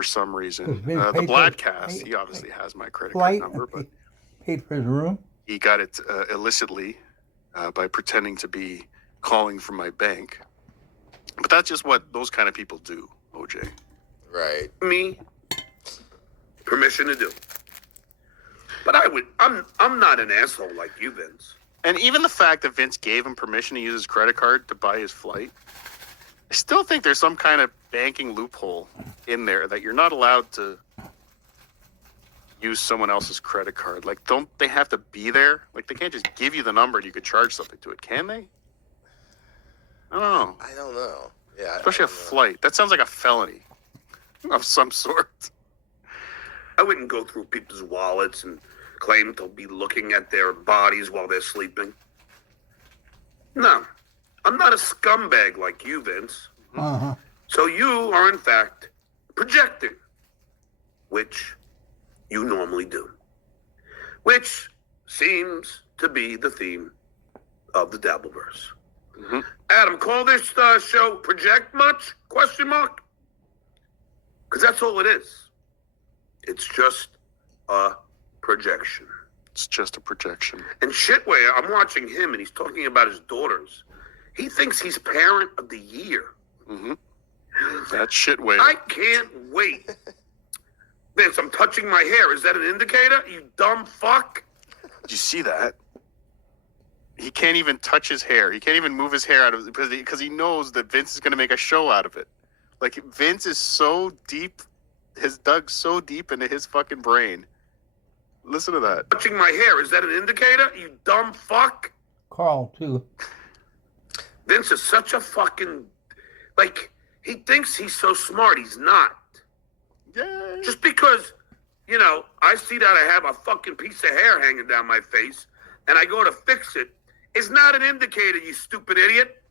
some reason. The Bladcast, he obviously has my credit card number, but paid for his room. He got it illicitly by pretending to be calling from my bank. But that's just what those kind of people do, OJ. Right. Me permission to do. But I'm not an asshole like you, Vince. And even the fact that Vince gave him permission to use his credit card to buy his flight, I still think there's some kind of banking loophole in there that you're not allowed to use someone else's credit card. Like, don't they have to be there? Like, they can't just give you the number and you could charge something to it, can they? I don't know. I don't know. Yeah. Especially a flight. That sounds like a felony of some sort. I wouldn't go through people's wallets and claim to be looking at their bodies while they're sleeping. No, I'm not a scumbag like you, Vince. Uh-huh. So you are, in fact, projecting, which you normally do, which seems to be the theme of the Dabbleverse. Mm-hmm. Adam, call this show Project Much? Question mark? Because that's all it is. It's just a projection. It's just a projection. And Shitway, I'm watching him and he's talking about his daughters. He thinks he's parent of the year. Mm-hmm. That Shitway. I can't wait. Vince, I'm touching my hair. Is that an indicator? You dumb fuck. Did you see that? He can't even touch his hair. He can't even move his hair out of it because he knows that Vince is going to make a show out of it. Like, Vince is so deep, has dug so deep into his fucking brain. Listen to that. Touching my hair. Is that an indicator? You dumb fuck. Carl, too. Vince is such a fucking, like, he thinks he's so smart. He's not. Yeah. Just because, you know, I see that I have a fucking piece of hair hanging down my face and I go to fix it, is not an indicator, you stupid idiot.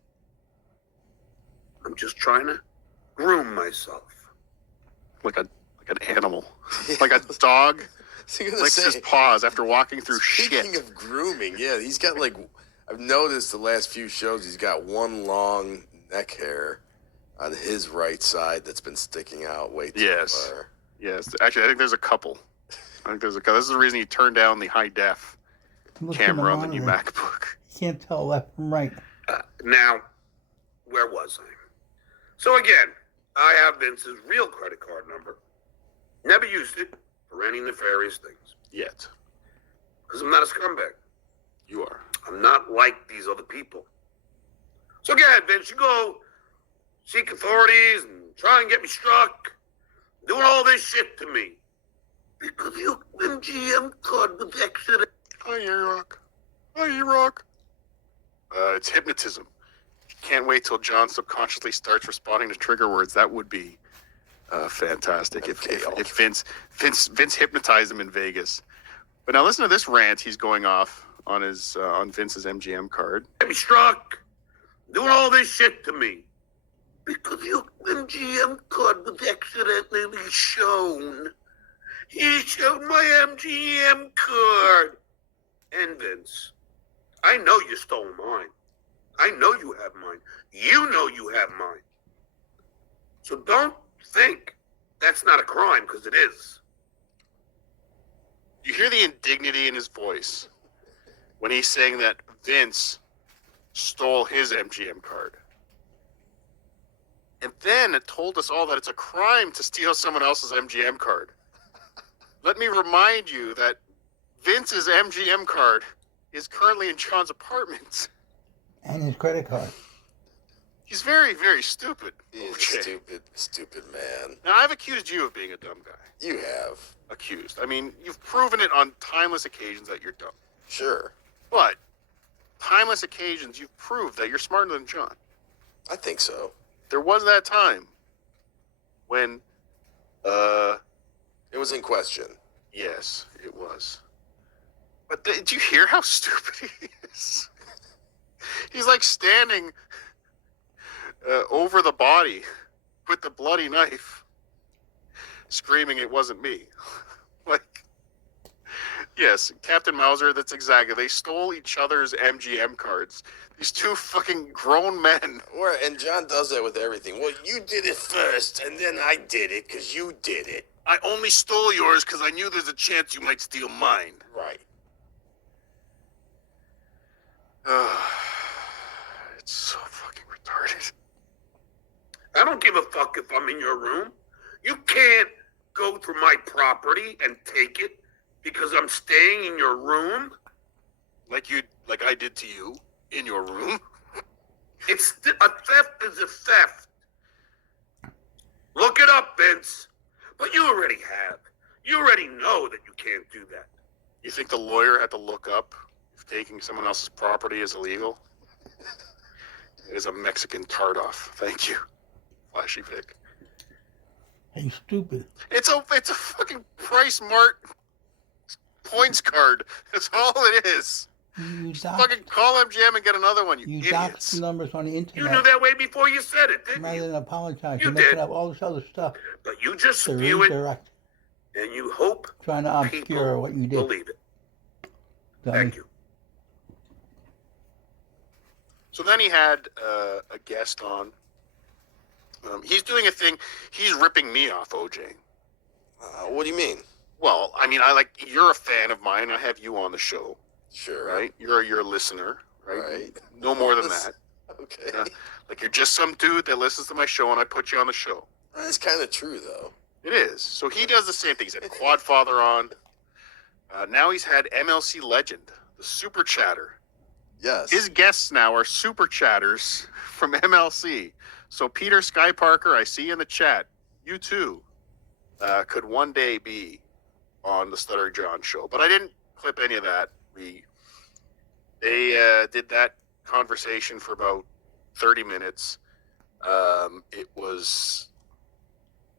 I'm just trying to groom myself. Like an animal. Like a dog. Licks his say, paws after walking through speaking shit. of grooming, yeah, he's got like, I've noticed the last few shows, he's got one long neck hair on his right side that's been sticking out way too far. Yes. Actually, I think there's a couple. This is the reason you turn down the high def Look at camera on the new monitor. MacBook. You can't tell left from right. Now, where was I? So again, I have Vince's real credit card number. Never used it for any nefarious things. Yet. Because I'm not a scumbag. You are. I'm not like these other people. So go ahead, Vince. You go seek authorities and try and get me struck. Doing all this shit to me. Because your MGM card was accident. Hi, E-Rock. Hi, E-Rock. It's hypnotism. Can't wait till John subconsciously starts responding to trigger words. That would be fantastic if Vince hypnotized him in Vegas. But now listen to this rant he's going off on his on Vince's MGM card. Get me struck. Doing all this shit to me. Because your MGM card was accidentally shown. He showed my MGM card. And Vince, I know you stole mine. I know you have mine. You know you have mine. So don't think that's not a crime, because it is. You hear the indignity in his voice when he's saying that Vince stole his MGM card. And then it told us all that it's a crime to steal someone else's MGM card. Let me remind you that Vince's MGM card is currently in John's apartment. And his credit card. He's very, very stupid. He's OJ. a stupid man. Now, I've accused you of being a dumb guy. You have. Accused. I mean, you've proven it on timeless occasions that you're dumb. Sure. But, timeless occasions, you've proved that you're smarter than John. I think so. There was that time when, It was in question. yes, it was. But did you hear how stupid he is? He's like standing over the body with the bloody knife, screaming, "It wasn't me." Like, yes, Captain Mauser, that's exactly. They stole each other's MGM cards. These two fucking grown men. And John does that with everything. Well, you did it first, and then I did it because you did it. I only stole yours because I knew there's a chance you might steal mine. Right. It's so fucking retarded. I don't give a fuck if I'm in your room. You can't go through my property and take it because I'm staying in your room. Like I did to you in your room. A theft is a theft. Look it up, Vince. But you already have. You already know that you can't do that. You think the lawyer had to look up if taking someone else's property is illegal? It is a Mexican tart-off. Thank you. Flashy pick. Hey, stupid. It's a fucking Price Mart points card. That's all it is. You Fucking call MGM and get another one, you dox idiots. the numbers on the You internet. knew that way before you said it, didn't Rather you? than apologize, You you're making did. up all this other stuff. But you just To spew it, redirect, and you hope trying to obscure people what you did. believe it. Dummy. Thank you. So then he had a guest on. He's doing a thing. He's ripping me off, OJ. What do you mean? Well, I mean, you're a fan of mine. I have you on the show, Sure. right? You're a listener, right? Right. No more than that. Okay. Like you're just some dude that listens to my show, and I put you on the show. That's kind of true, though. It is. So he does the same thing. He's had Quadfather on. Now he's had MLC legend, the Super Chatter. Yes. His guests now are Super Chatters from MLC. So Peter Sky Parker, I see you in the chat. You too could one day be on the Stuttering John show. But I didn't clip any of that. They did that conversation for about 30 minutes. It was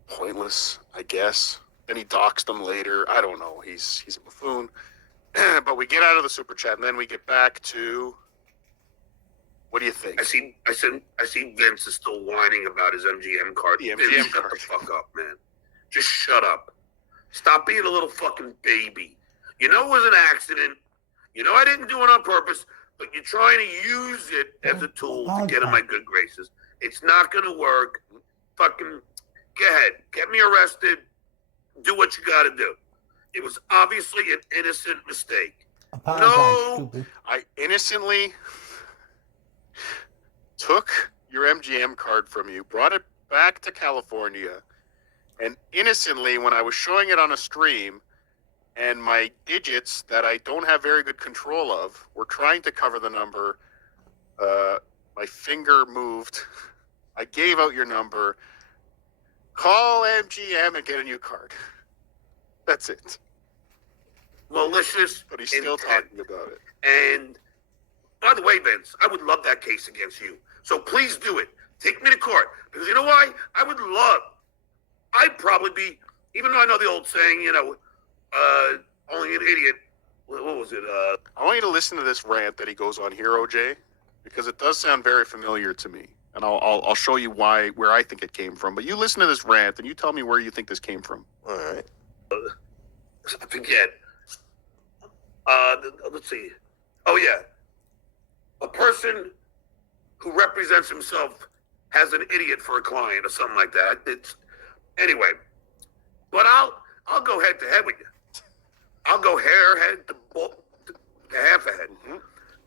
pointless, I guess. Then he doxed them later. I don't know. He's a buffoon. But we get out of the super chat, and then we get back to what do you think? I see Vince is still whining about his MGM card. The Vince, MGM shut card. the fuck up, man. Just shut up. Stop being a little fucking baby. You know it was an accident. You know I didn't do it on purpose, but you're trying to use it as a tool to get in my good graces. It's not going to work. Fucking go ahead. Get me arrested. Do what you got to do. It was obviously an innocent mistake. Apologize, stupid. I innocently took your MGM card from you, brought it back to California, and innocently, when I was showing it on a stream, and my digits that I don't have very good control of were trying to cover the number, my finger moved. I gave out your number. Call MGM and get a new card. That's it. Malicious. But he's still intent. talking about it. And by the way, Vince, I would love that case against you. So please do it. Take me to court. Because you know why? I'd probably be, even though I know the old saying, only an idiot. What was it? I want you to listen to this rant that he goes on here, OJ, because it does sound very familiar to me. And I'll show you where I think it came from. But you listen to this rant and you tell me where you think this came from. All right. I forget. Let's see. Oh, yeah. A person who represents himself has an idiot for a client or something like that. Anyway. But I'll go head to head with you. I'll go head to half a head. Mm-hmm.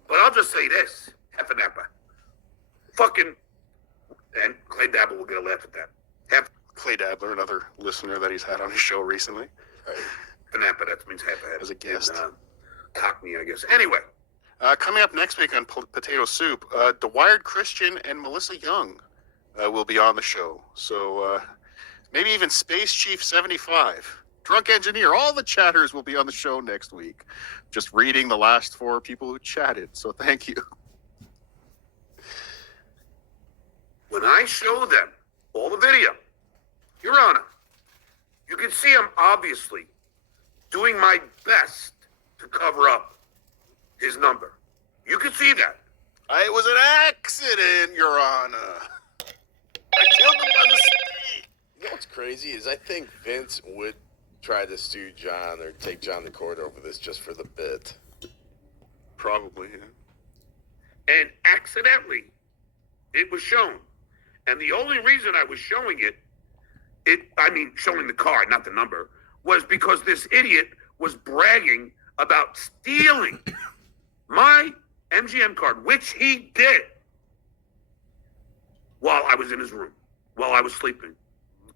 But I'll just say this. Half a napper. Fucking. And Clay Dabble will get a laugh at that. Clay Dabler, another listener that he's had on his show recently. Right. Panappa, that means half a head. As a guest. And, Cockney, I guess. Anyway. Coming up next week on Potato Soup, DeWired Christian and Melissa Young will be on the show. So maybe even Space Chief 75, Drunk Engineer, all the chatters will be on the show next week. Just reading the last 4 people who chatted. So thank you. When I show them all the video, Your Honor, you can see I'm obviously doing my best to cover up his number. You can see that. It was an accident, Your Honor. I killed him by mistake. You know what's crazy is I think Vince would try to sue John or take John to court over this just for the bit. Probably, yeah. And accidentally, it was shown. And the only reason I was showing showing the card, not the number, was because this idiot was bragging about stealing my MGM card, which he did while I was in his room, while I was sleeping.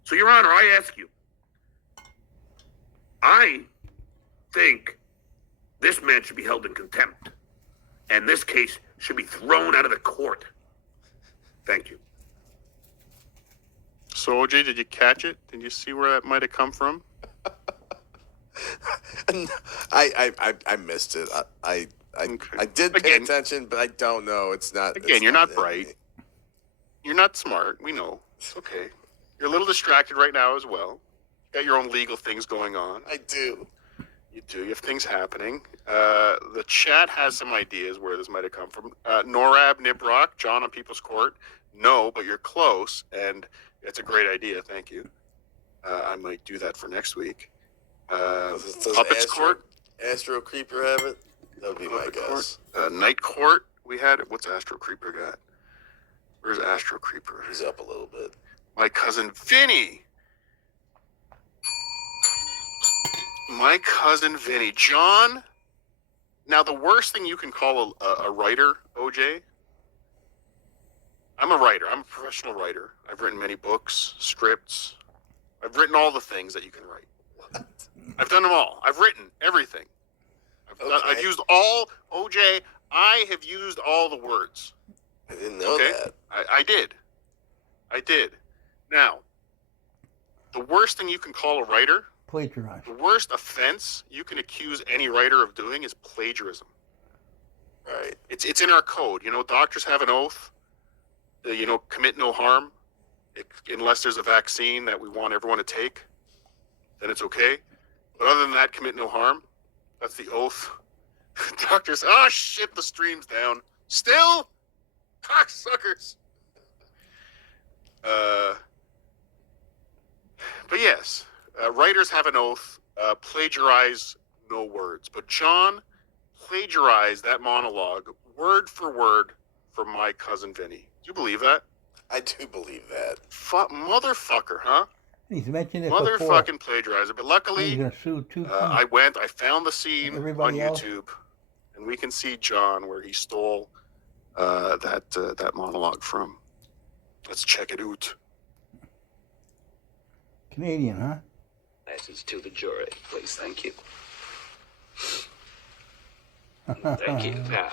So, Your Honor, I ask you, I think this man should be held in contempt, and this case should be thrown out of the court. Thank you. So, OJ, did you catch it? Did you see where that might have come from? I missed it. I did pay attention, but I don't know. It's not. Again, you're not bright. You're not smart. We know. It's okay. You're a little distracted right now as well. You got your own legal things going on. I do. You do. You have things happening. The chat has some ideas where this might have come from. Norab Nibrock, John on People's Court. No, but you're close, and it's a great idea. Thank you. I might do that for next week. Does Puppets Court. Astro Creeper have it? That would be my guess. Night Court. We had it. What's Astro Creeper got? Where's Astro Creeper? He's up a little bit. My cousin Vinny. My cousin Vinny. John. Now, the worst thing you can call a writer, OJ. I'm a writer. I'm a professional writer. I've written many books, scripts. I've written all the things that you can write. What? I've done them all. I've written everything. I've used all, OJ, I have used all the words. I didn't know that. I did. Now, the worst thing you can call a writer, Plagiarize. the worst offense you can accuse any writer of doing is plagiarism. Right. It's in our code. You know, doctors have an oath. Commit no harm. Unless there's a vaccine that we want everyone to take, then it's okay. But other than that, commit no harm. That's the oath. Doctors, oh shit, the stream's down. Still? Cocksuckers. But yes, writers have an oath. Plagiarize no words. But John plagiarized that monologue word for word from my cousin Vinny. Do you believe that? I do believe that. Motherfucker, huh? He's mentioned it Motherfucking plagiarizer. But luckily, he's gonna sue two I found the scene Everybody on else? YouTube, and we can see John where he stole that monologue from. Let's check it out. Canadian, huh? Message to the jury, please. Thank you. Thank you. Now,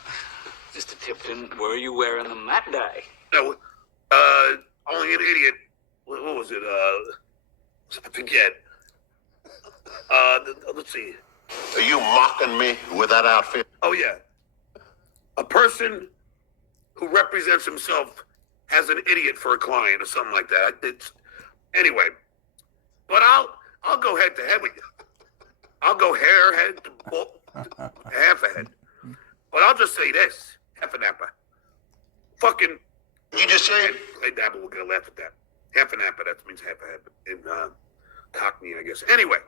Mr. Tipton, were you wearing them that day? No, only an idiot. What was it? I forget. Let's see. Are you mocking me with that outfit? Oh, yeah. A person who represents himself as an idiot for a client or something like that. Anyway, but I'll go head to head with you. I'll go head to half a head. But I'll just say this, half an apple. Fucking. You just say it? Hey, Dabble, we're going to laugh at that. Half an apple, that means half a head in Cockney, I guess. Anyway,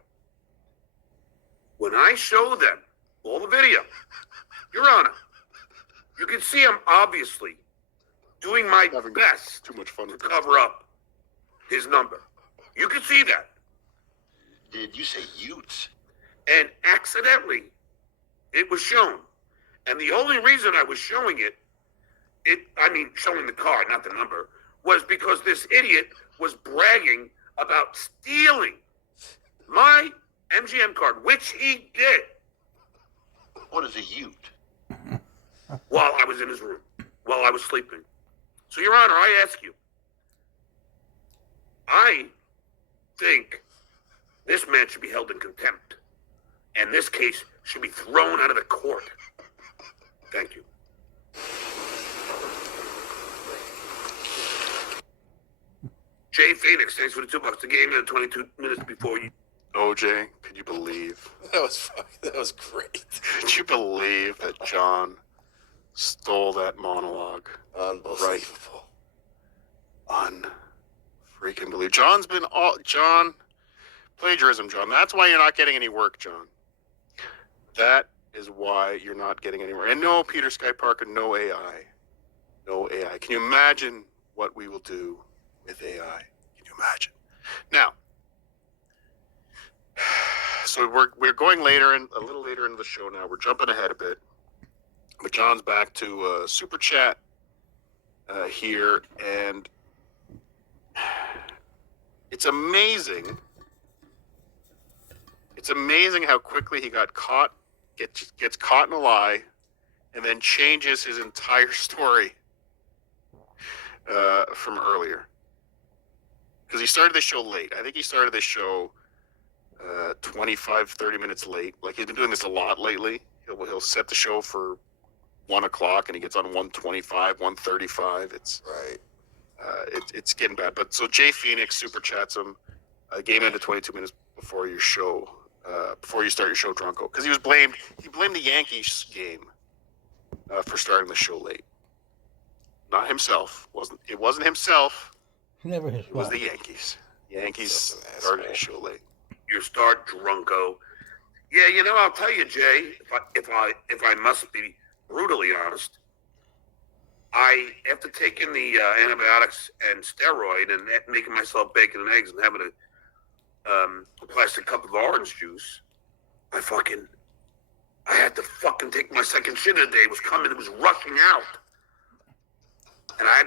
when I show them all the video, Your Honor, you can see I'm obviously doing my best too much fun to cover up his number. You can see that. Did you say Utes? And accidentally, it was shown. And the only reason I was showing showing the card, not the number, was because this idiot was bragging about stealing my MGM card, which he did. What is a Ute? While I was in his room, while I was sleeping. So, Your Honor, I ask you, I think this man should be held in contempt, and this case should be thrown out of the court. Thank you. Jay Phoenix, thanks for the $2. The game in 22 minutes before you. OJ, could you believe? That was great. Could you believe that John stole that monologue? Unbelievable. Unfreaking believable. John, plagiarism, John. That's why you're not getting any work, John. That is why you're not getting anywhere. And no, Peter Sky Parker, no AI. No AI. Can you imagine what we will do with AI? Can you imagine? Now, so we're going a little later into the show now. We're jumping ahead a bit. But John's back to Super Chat It's amazing. It's amazing how quickly he got caught, gets caught in a lie, and then changes his entire story from earlier. Because he started this show late. I think he started this show 25, 30 minutes late. Like, he's been doing this a lot lately. He'll set the show for 1 o'clock, and he gets on 1:25, 1:35. It's Right. It's getting bad. But so Jay Phoenix super chats him. Game ended 22 minutes before your show, before you start your show, Drunko, because he blamed the Yankees game for starting the show late. Not himself. It wasn't himself. Never his It was fault. the Yankees. Yankees started his show late. You start, Drunko. Yeah, you know, I'll tell you, Jay. If I must be brutally honest, after taking the antibiotics and steroid and making myself bacon and eggs and having a plastic cup of orange juice, I had to fucking take my second shit of the day. It was coming. It was rushing out, and I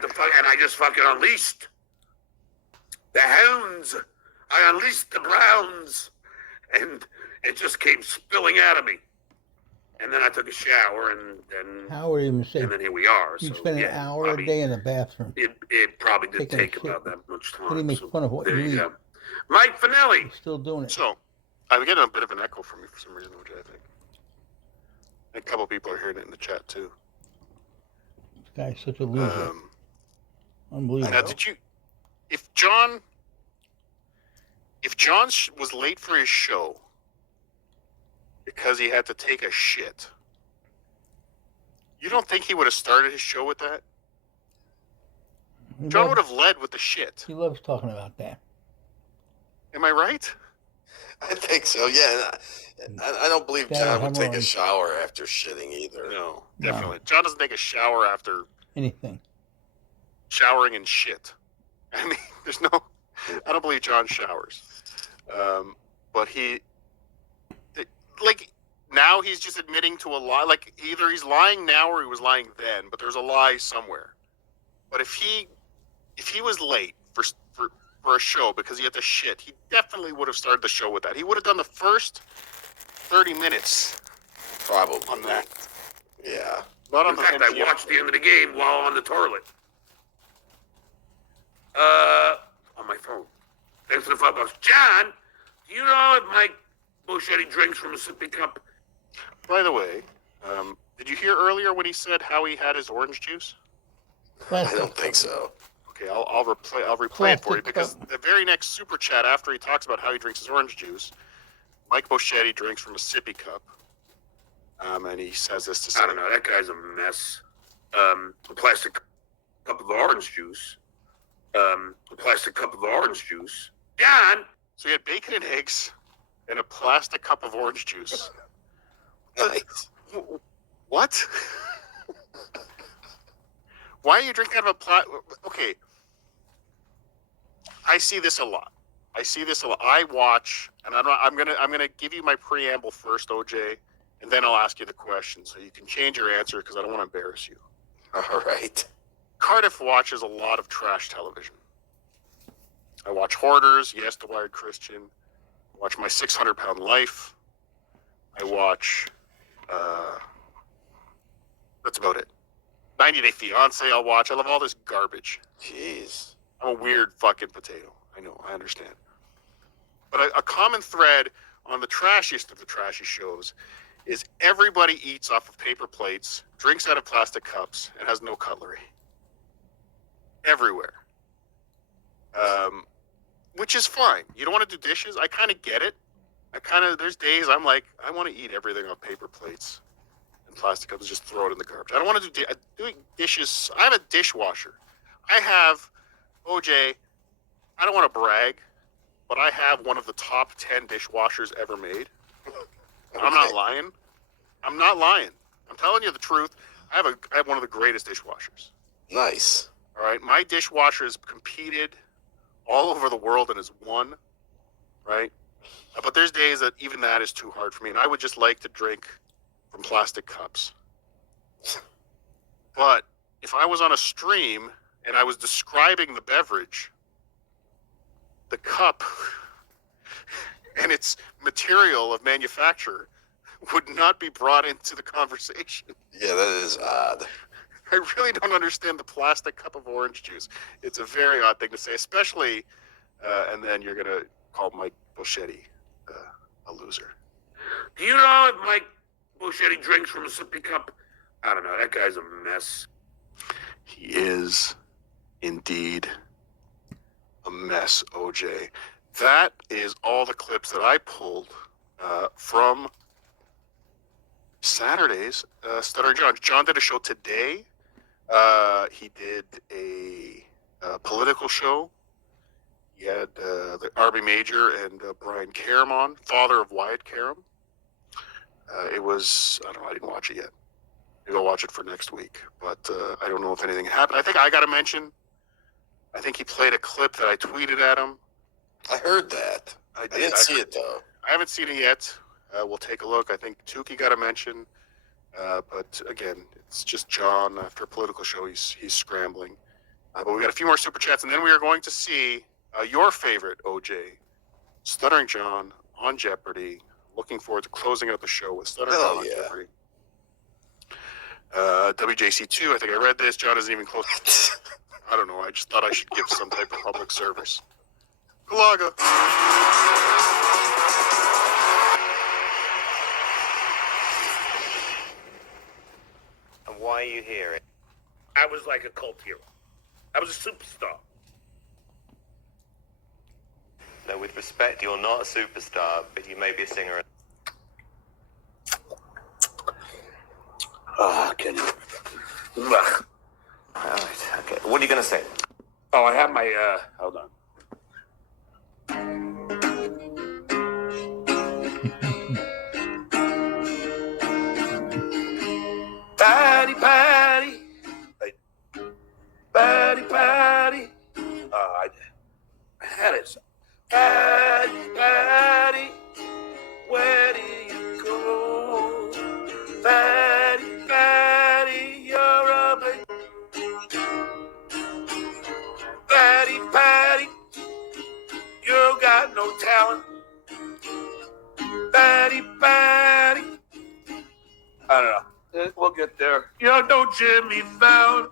just fucking unleashed the hounds. I unleashed the Browns, and it just came spilling out of me. And then I took a shower, and then Howard even said, and then here we are. you So, spend an hour a day in the bathroom. It probably didn't Taking a take shit. about that much time. Then he makes fun of what there you you eat. go. Mike Finelli. He's still doing it. So I'm getting a bit of an echo from you for some reason, which I think. A couple people are hearing it in the chat too. This guy's such a loser. Unbelievable. Now, if John was late for his show because he had to take a shit, you don't think he would have started his show with that? John would have led with the shit. He loves talking about that. Am I right? I think so, yeah. I don't believe John would take a hemorrhoids. shower after shitting either. No, definitely. John doesn't take a shower after Anything. showering and shit. I mean, I don't believe John showers. But now he's just admitting to a lie. Like, either he's lying now or he was lying then, but there's a lie somewhere. But if he was late for a show because he had to shit, he definitely would have started the show with that. He would have done the first 30 minutes Probably. on that. Yeah. Not on In the fact, I MGM. watched the end of the game while on the toilet. On my phone. Thanks for the $5. John, do you know if Mike Boschetti drinks from a sippy cup? By the way, did you hear earlier when he said how he had his orange juice? I don't think so. Okay, I'll replay it for you, because the very next super chat after he talks about how he drinks his orange juice, Mike Boschetti drinks from a sippy cup, and he says this to say, I don't know. That guy's a mess. A plastic cup of orange juice. A plastic cup of orange juice. John! So he had bacon and eggs and a plastic cup of orange juice. Nice. What? Why are you drinking out of a Okay. I see this a lot. I watch, and I'm gonna give you my preamble first, OJ, and then I'll ask you the question so you can change your answer, because I don't want to embarrass you. All right. Cardiff watches a lot of trash television. I watch Hoarders, Yes, The Wired Christian. I watch My 600-Pound Life. I watch, that's about it. 90 Day Fiancé I'll watch. I love all this garbage. Jeez. I'm a weird fucking potato. I know, I understand. But a common thread on the trashiest of the trashy shows is everybody eats off of paper plates, drinks out of plastic cups, and has no cutlery. Everywhere. Which is fine. You don't want to do dishes. I kind of get it. There's days I'm like, I want to eat everything off paper plates and plastic cups, just throw it in the garbage. I don't want to do doing dishes. I have a dishwasher. I have, OJ, I don't want to brag, but I have one of the top 10 dishwashers ever made. Okay. I'm not lying. I'm telling you the truth. I have one of the greatest dishwashers. Nice. All right, my dishwasher has competed all over the world and has won, right? But there's days that even that is too hard for me, and I would just like to drink from plastic cups. But if I was on a stream and I was describing the beverage, the cup and its material of manufacture would not be brought into the conversation. Yeah, that is odd. I really don't understand the plastic cup of orange juice. It's a very odd thing to say, especially, and then you're going to call Mike Boschetti a loser. Do you know if Mike Boschetti drinks from a sippy cup? I don't know. That guy's a mess. He is indeed a mess, OJ. That is all the clips that I pulled from Saturday's Stuttering John. John did a show today. He did a political show. He had the Arby Major and Brian Karam on, father of Wyatt Karam. It was, I don't know, I didn't watch it yet. Maybe I'll watch it for next week. But I don't know if anything happened. I think I got to mention, I think he played a clip that I tweeted at him. I heard that. I didn't see it, though. I haven't seen it yet. We'll take a look. I think Tukey got a mention. But again, it's just John after a political show. He's scrambling. But we got a few more super chats, and then we are going to see your favorite OJ, Stuttering John on Jeopardy. Looking forward to closing out the show with Stuttering John on Jeopardy. WJC2, I think I read this. John isn't even close. I don't know. I just thought I should give some type of public service. Galaga. And why are you here? I was like a cult hero. I was a superstar. No, with respect, you're not a superstar, but you may be a singer. Oh, can you? All right, okay. What are you going to say? Oh, I have my, hold on. Patty, Patty. Patty, Patty. I had it. Patty, Patty. Where do you go? Patty, Patty, you're a big. Patty, Patty, you got no talent. Patty, Patty. I don't know. We'll get there. You're no Jimmy Fallon.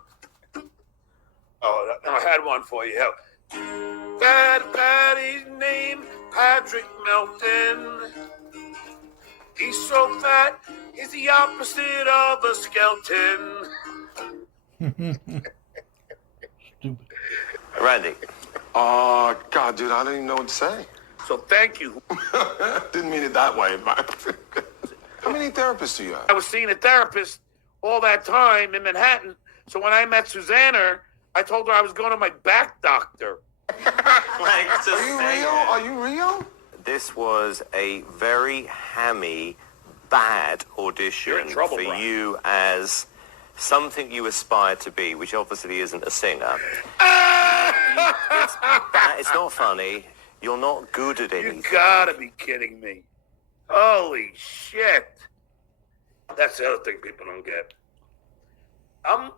Oh, I had one for you. Patty, Patty's name, Patrick Melton. He's so fat, he's the opposite of a skeleton. Stupid. Randy. Oh, God, dude, I don't even know what to say. So thank you. Didn't mean it that way. How many therapists do you have? I was seeing a therapist all that time in Manhattan. So when I met Susanna, I told her I was going to my back doctor. Are you real? Are you real? This was a very hammy, bad audition You're in trouble, for Brian. you as something you aspire to be, which obviously isn't a singer. It's not funny. You're not good at anything. You gotta be kidding me. Holy shit. That's the other thing people don't get. I'm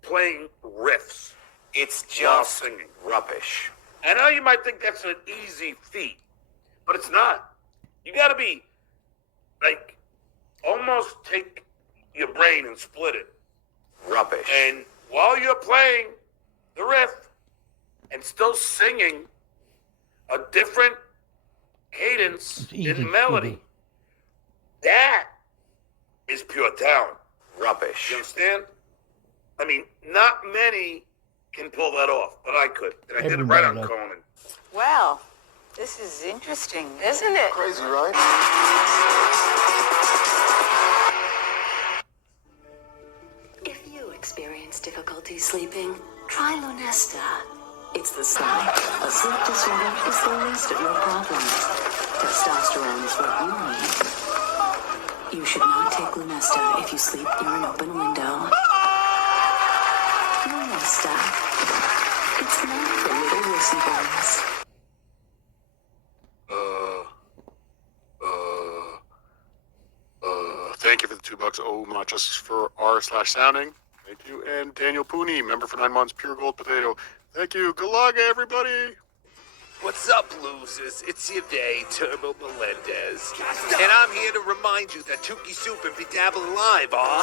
playing riffs. It's while just singing. rubbish. I know you might think that's an easy feat, but it's not. You gotta be, like, almost take your brain and split it. Rubbish. And while you're playing the riff and still singing a different cadence It's easy in to melody, do. that is pure talent. Rubbish. You understand? I mean, not many can pull that off, but I could. And I did it right on Everybody does. Conan. Well, this is interesting, isn't it? Crazy, right? If you experience difficulty sleeping, try Lunesta. It's the sign. A sleep disorder is the least of your problems. Testosterone is what you need. You should not take Lunesta if you sleep near an open window. Lunesta. It's not for little wussy boys. Thank you for the $2. Oh, not just for r/sounding. Thank you. And Daniel Pooney, member for 9 months, Pure Gold Potato. Thank you. Galaga, everybody. What's up, losers? It's your day, Turbo Melendez. And I'm here to remind you that Tukey Soup and Bedabbler Live are...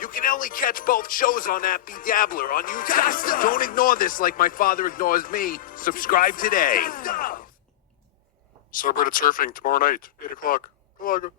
You can only catch both shows on that Bedabbler on YouTube. Don't ignore this like my father ignores me. Subscribe today. Celebrated surfing tomorrow night, 8 o'clock. Good luck.